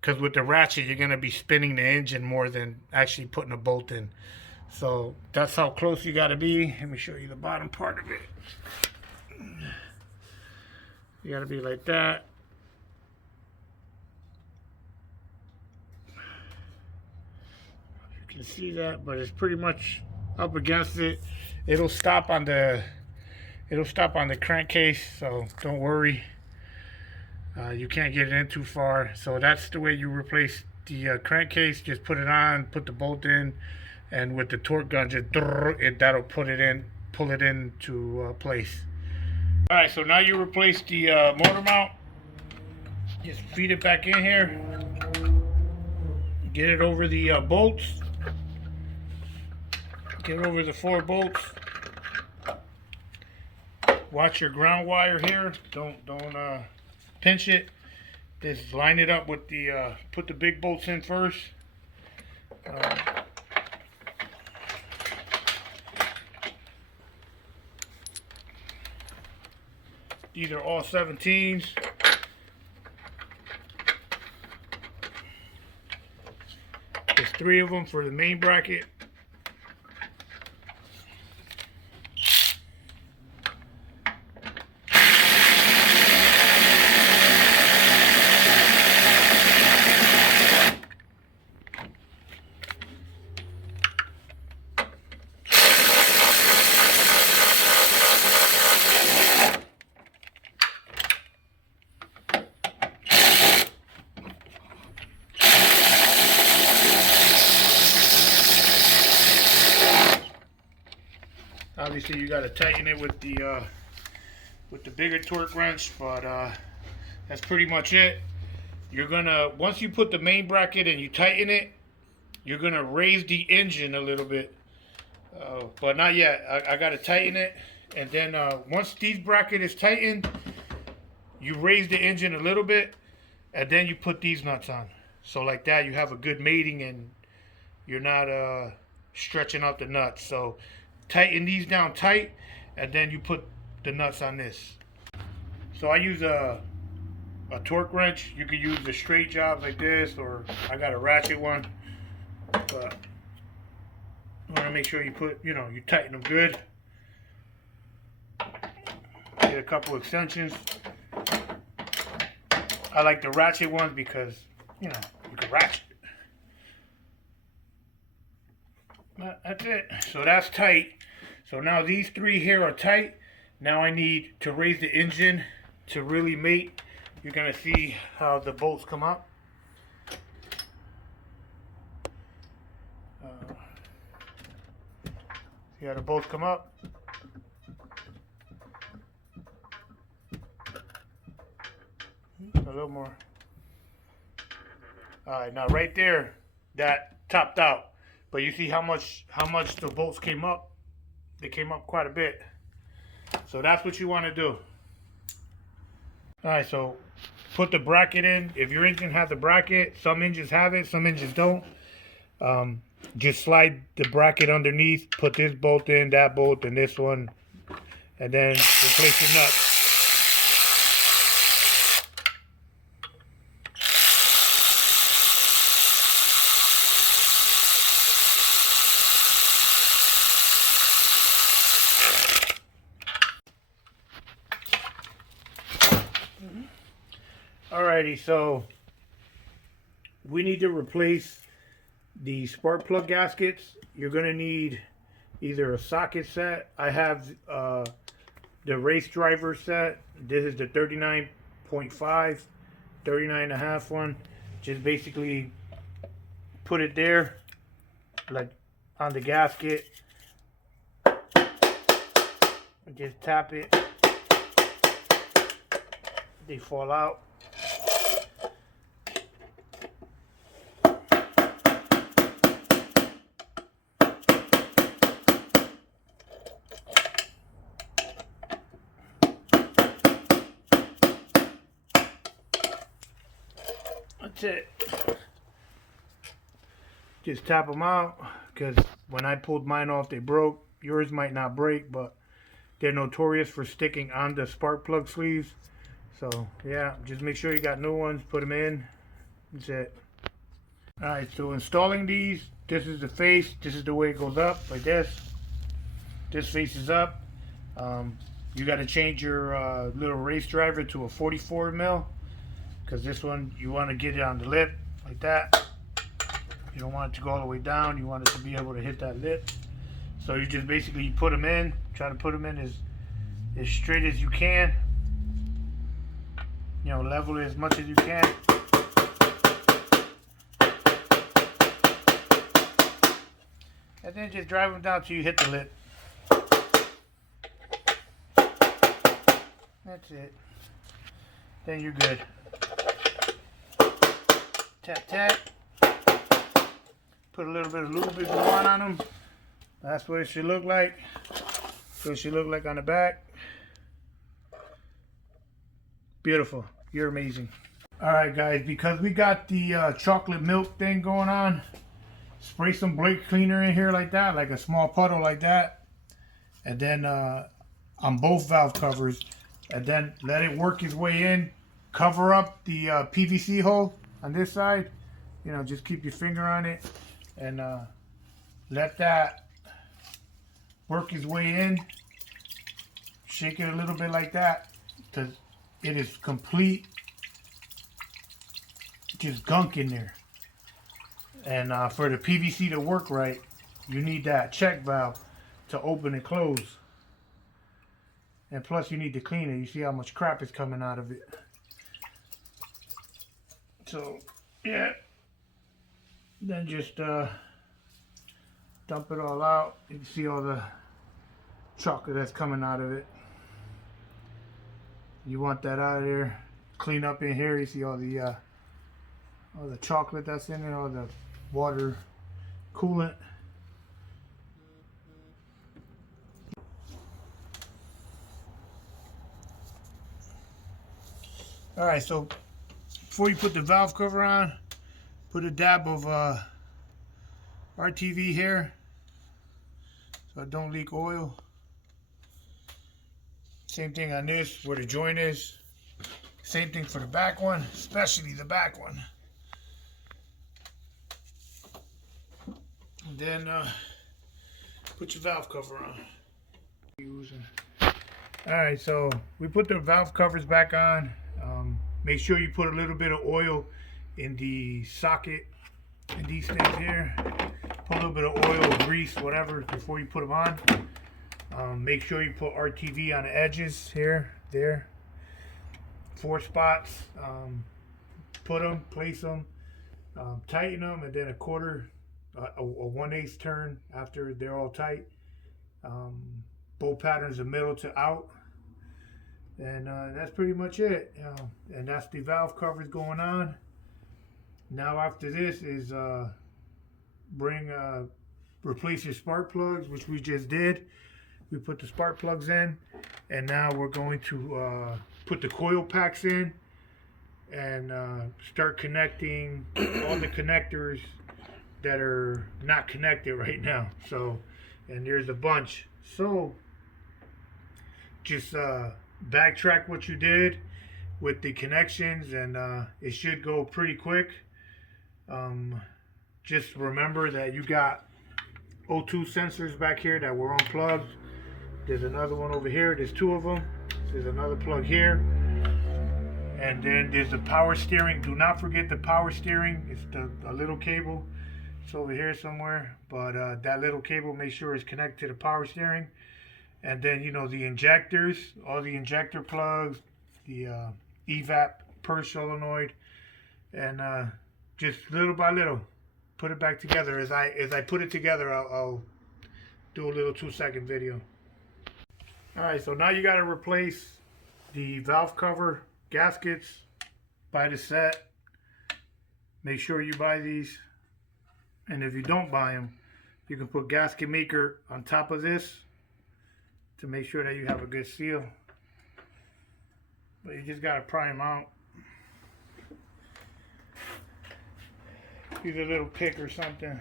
because with the ratchet you're gonna be spinning the engine more than actually putting a bolt in. So that's how close you got to be. Let me show you the bottom part of it. You got to be like that. You can see that, but it's pretty much up against it. It'll stop on the crankcase, so don't worry. You can't get it in too far. So that's the way you replace the crankcase. Just put it on, put the bolt in, and with the torque gun, just that'll pull it into place. All right, so now you replace the motor mount. Just feed it back in here. Get it over the bolts. Get over the 4 bolts. Watch your ground wire here. Don't pinch it. Just line it up with the put the big bolts in first. These are all 17s. There's 3 of them for the main bracket. Obviously, you got to tighten it with the bigger torque wrench, but that's pretty much it. You're gonna, once you put the main bracket and you tighten it, you're gonna raise the engine a little bit, but not yet. I got to tighten it, and then once these bracket is tightened, you raise the engine a little bit, and then you put these nuts on. So like that, you have a good mating, and you're not stretching out the nuts. So tighten these down tight, and then you put the nuts on this. So I use a torque wrench. You could use a straight job like this, or I got a ratchet one. But you want to make sure you put, you tighten them good. Get a couple extensions. I like the ratchet ones because, you can ratchet. That's it. So that's tight. So now these 3 here are tight. Now I need to raise the engine to really mate. You're going to see how the bolts come up. See how the bolts come up? A little more. Alright, now right there, that topped out. But you see how much the bolts came up? They came up quite a bit. So that's what you want to do. Alright, so put the bracket in. If your engine has a bracket, some engines have it, some engines don't. Just slide the bracket underneath, put this bolt in, that bolt, and this one, and then replace your nuts. Alrighty, so we need to replace the spark plug gaskets. You're going to need either a socket set. I have the race driver set. This is the 39.5, 39.5 one. Just basically put it there, like on the gasket. Just tap it. They fall out. That's it. Just tap them out, because when I pulled mine off they broke. Yours might not break, but they're notorious for sticking on the spark plug sleeves. So yeah, just make sure you got new ones, put them in. That's it. Alright, so installing these, this is the face. This is the way it goes up, like this. This faces up. You got to change your little race driver to a 44 mil, because this one you want to get it on the lip like that. You don't want it to go all the way down. You want it to be able to hit that lip. So you just basically put them in. Try to put them in as straight as you can. You know, level it as much as you can. And then just drive them down till you hit the lip. That's it. Then you're good. Tap, tap. Put a little bit of lube if you want on them. That's what it should look like. So it should look like on the back. Beautiful. You're amazing. Alright guys, because we got the chocolate milk thing going on, spray some brake cleaner in here like that, like a small puddle like that. And then on both valve covers. And then let it work its way in. Cover up the PVC hole on this side. You know, just keep your finger on it. And let that work its way in. Shake it a little bit like that, because it is complete just gunk in there. And for the PVC to work right, you need that check valve to open and close. And plus you need to clean it. You see how much crap is coming out of it. So yeah, then just dump it all out. You can see all the chocolate that's coming out of it. You want that out of here. Clean up in here. You see all the chocolate that's in there, all the water coolant. Alright, so before you put the valve cover on, put a dab of RTV here so it don't leak oil. Same thing on this where the joint is. Same thing for the back one, especially the back one. And then put your valve cover on. Alright, so we put the valve covers back on. Make sure you put a little bit of oil in the socket and these things here. Put a little bit of oil, grease, whatever, before you put them on. Make sure you put RTV on the edges here, there. 4 spots. Put them, place them, tighten them, and then a 1/8 turn after they're all tight. Bolt patterns the middle to out. And that's pretty much it, you know, and that's the valve covers going on. Now after this is replace your spark plugs, which we just did. We put the spark plugs in, and now we're going to put the coil packs in and start connecting all the connectors that are not connected right now. So, and there's a bunch. So just backtrack what you did with the connections, and it should go pretty quick. Just remember that you got O2 sensors back here that were unplugged. There's another one over here. There's 2 of them. There's another plug here, and then there's the power steering. Do not forget the power steering. It's a little cable. It's over here somewhere, but that little cable, make sure it's connected to the power steering. And then, you know, the injectors, all the injector plugs, the evap per solenoid, and just little by little put it back together. As I put it together, I'll do a little 2-second video. Alright, so now you got to replace the valve cover gaskets by the set. Make sure you buy these, and if you don't buy them, you can put gasket maker on top of this to make sure that you have a good seal. But you just got to pry them out. Use a little pick or something.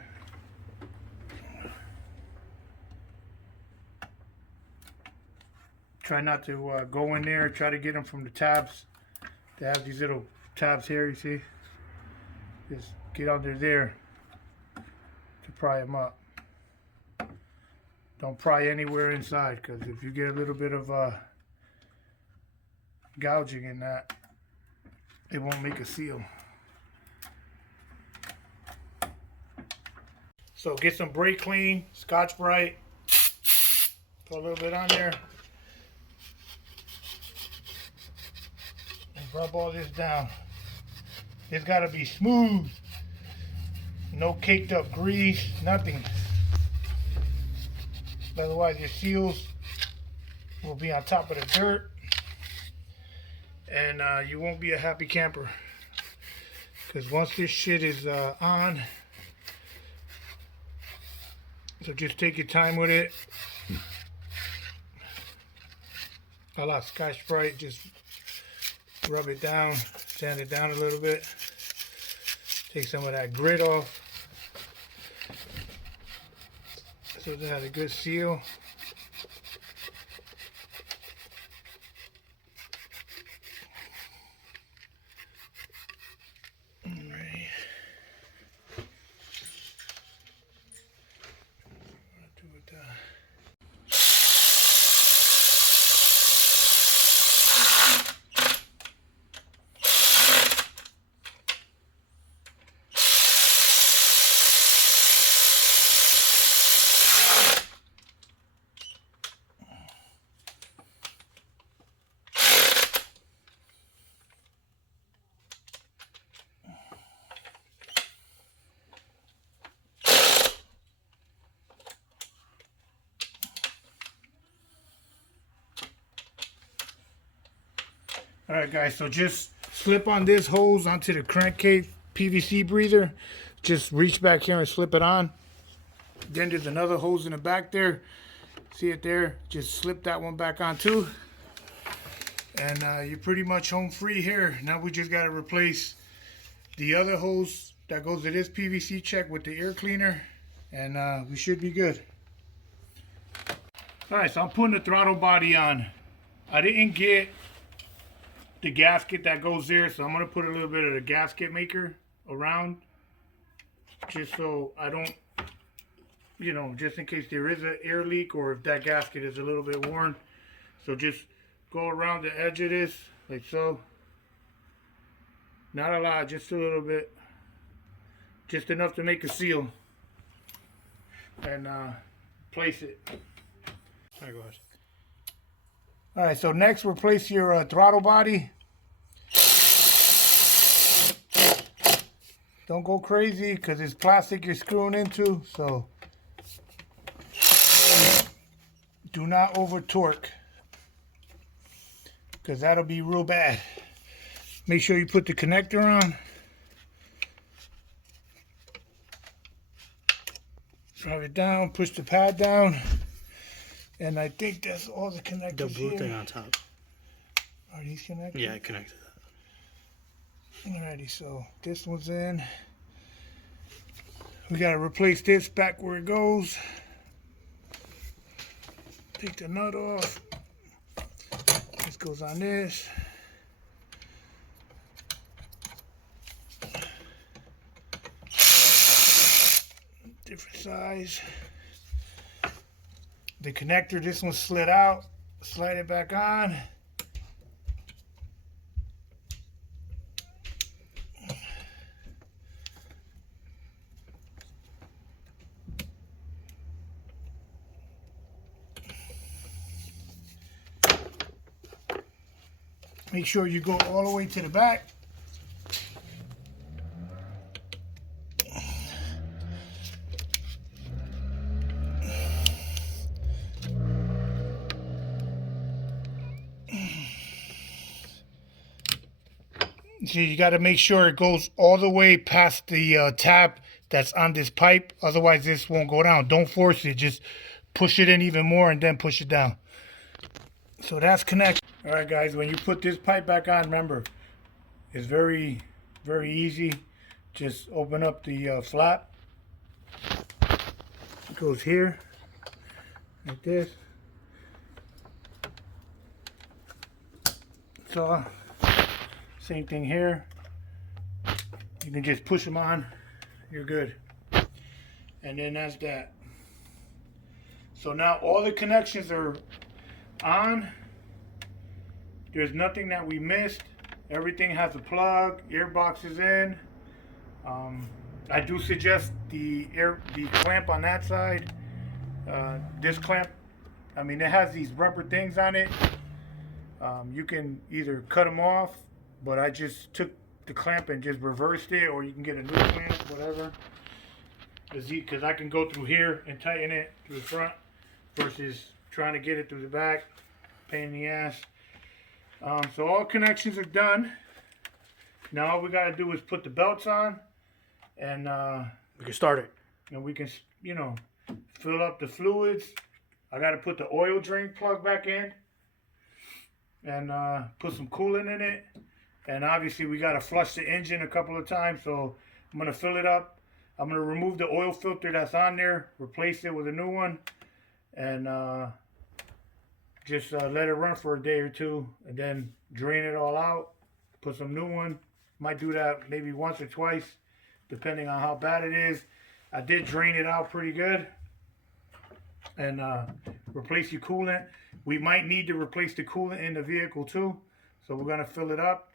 Try not to go in there. Try to get them from the tabs. They have these little tabs here, you see? Just get under there to pry them up. Don't pry anywhere inside, because if you get a little bit of gouging in that, it won't make a seal. So get some brake clean, Scotch-Brite, put a little bit on there, and rub all this down. It's got to be smooth, no caked up grease, nothing. Otherwise your seals will be on top of the dirt, and you won't be a happy camper. Because once this shit is on, so just take your time with it. I like Scotch-Brite, just rub it down, sand it down a little bit, take some of that grit off, so it has a good seal. Alright. Do it Alright guys, so just slip on this hose onto the crankcase PVC breather. Just reach back here and slip it on. Then there's another hose in the back there. See it there? Just slip that one back on too. And you're pretty much home free here. Now we just got to replace the other hose that goes to this PVC check with the air cleaner. And we should be good. Alright, so I'm putting the throttle body on. I didn't get the gasket that goes there, so I'm going to put a little bit of the gasket maker around, just so I don't, you know, just in case there is an air leak or if that gasket is a little bit worn. So just go around the edge of this like so. Not a lot, just a little bit, just enough to make a seal, and place it. Alright, go ahead. Alright, so next replace your throttle body. Don't go crazy because it's plastic you're screwing into, so do not over torque, because that'll be real bad. Make sure you put the connector on. Drive it down, push the pad down. And I think that's all the connectors. The blue here. thing on top. Are these connected? Yeah, I connected that. Alrighty, so this one's in. We gotta replace this back where it goes. Take the nut off. This goes on this. Different size. The connector, this one slid out. Slide it back on. Make sure you go all the way to the back. See, you got to make sure it goes all the way past the tab that's on this pipe. Otherwise, this won't go down. Don't force it. Just push it in even more and then push it down. So that's connected. All right, guys, when you put this pipe back on, remember, it's very, very easy. Just open up the flap. It goes here, like this. So, same thing here. You can just push them on. You're good. And then that's that. So now all the connections are on. There's nothing that we missed. Everything has a plug. Airbox is in. I do suggest the clamp on that side. This clamp, I mean, it has these rubber things on it. You can either cut them off, but I just took the clamp and just reversed it, or you can get a new clamp, whatever. Because I can go through here and tighten it to the front versus trying to get it through the back. Pain in the ass. So all connections are done. Now all we got to do is put the belts on, and We can start it. and we can, you know, fill up the fluids. I got to put the oil drain plug back in, and put some coolant in it. And obviously we got to flush the engine a couple of times, so I'm going to fill it up. I'm going to remove the oil filter that's on there, replace it with a new one, and just let it run for a day or two, and then drain it all out, put some new one. Might do that maybe once or twice, depending on how bad it is. I did drain it out pretty good. And replace your coolant. We might need to replace the coolant in the vehicle too, so we're going to fill it up.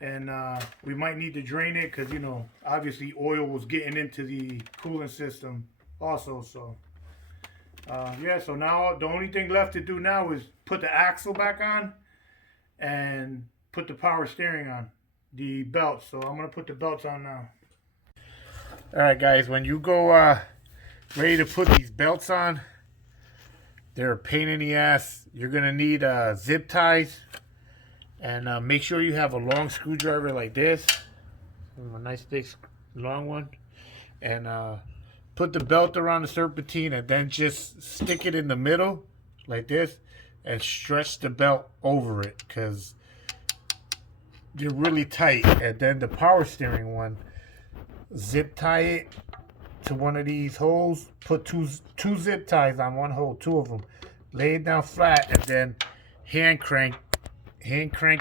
And we might need to drain it because, you know, obviously oil was getting into the coolant system also. So yeah, so now the only thing left to do now is put the axle back on and put the power steering on, the belts. So I'm going to put the belts on now. All right, guys, when you go ready to put these belts on, they're a pain in the ass. You're going to need zip ties. And make sure you have a long screwdriver like this, a nice thick long one, and put the belt around the serpentine, and then just stick it in the middle like this and stretch the belt over it because they're really tight. And then the power steering one, zip tie it to one of these holes, put two zip ties on one hole, two of them, lay it down flat, and then hand crank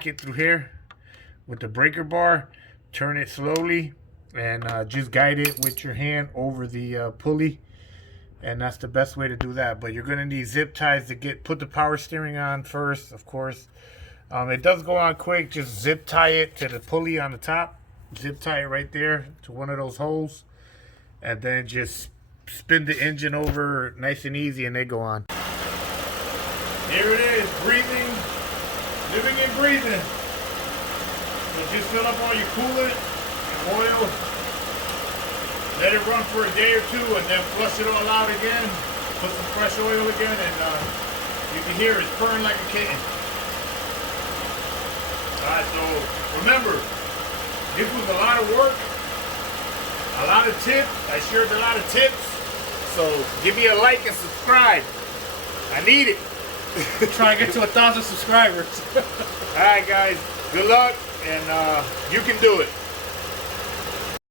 it through here with the breaker bar. Turn it slowly and just guide it with your hand over the pulley, and that's the best way to do that. But you're gonna need zip ties to put the power steering on first, of course. It does go on quick. Just zip tie it to the pulley on the top, zip tie it right there to one of those holes, and then just spin the engine over nice and easy, and they go on. Here it is, breathing. Living and breathing. So just fill up all your coolant and oil. Let it run for a day or two, and then flush it all out again. Put some fresh oil again, and you can hear it's purring like a kitten. Alright, so remember, this was a lot of work, a lot of tips. I shared a lot of tips. So give me a like and subscribe. I need it. Try and get to 1,000 subscribers. Alright guys, good luck, and you can do it.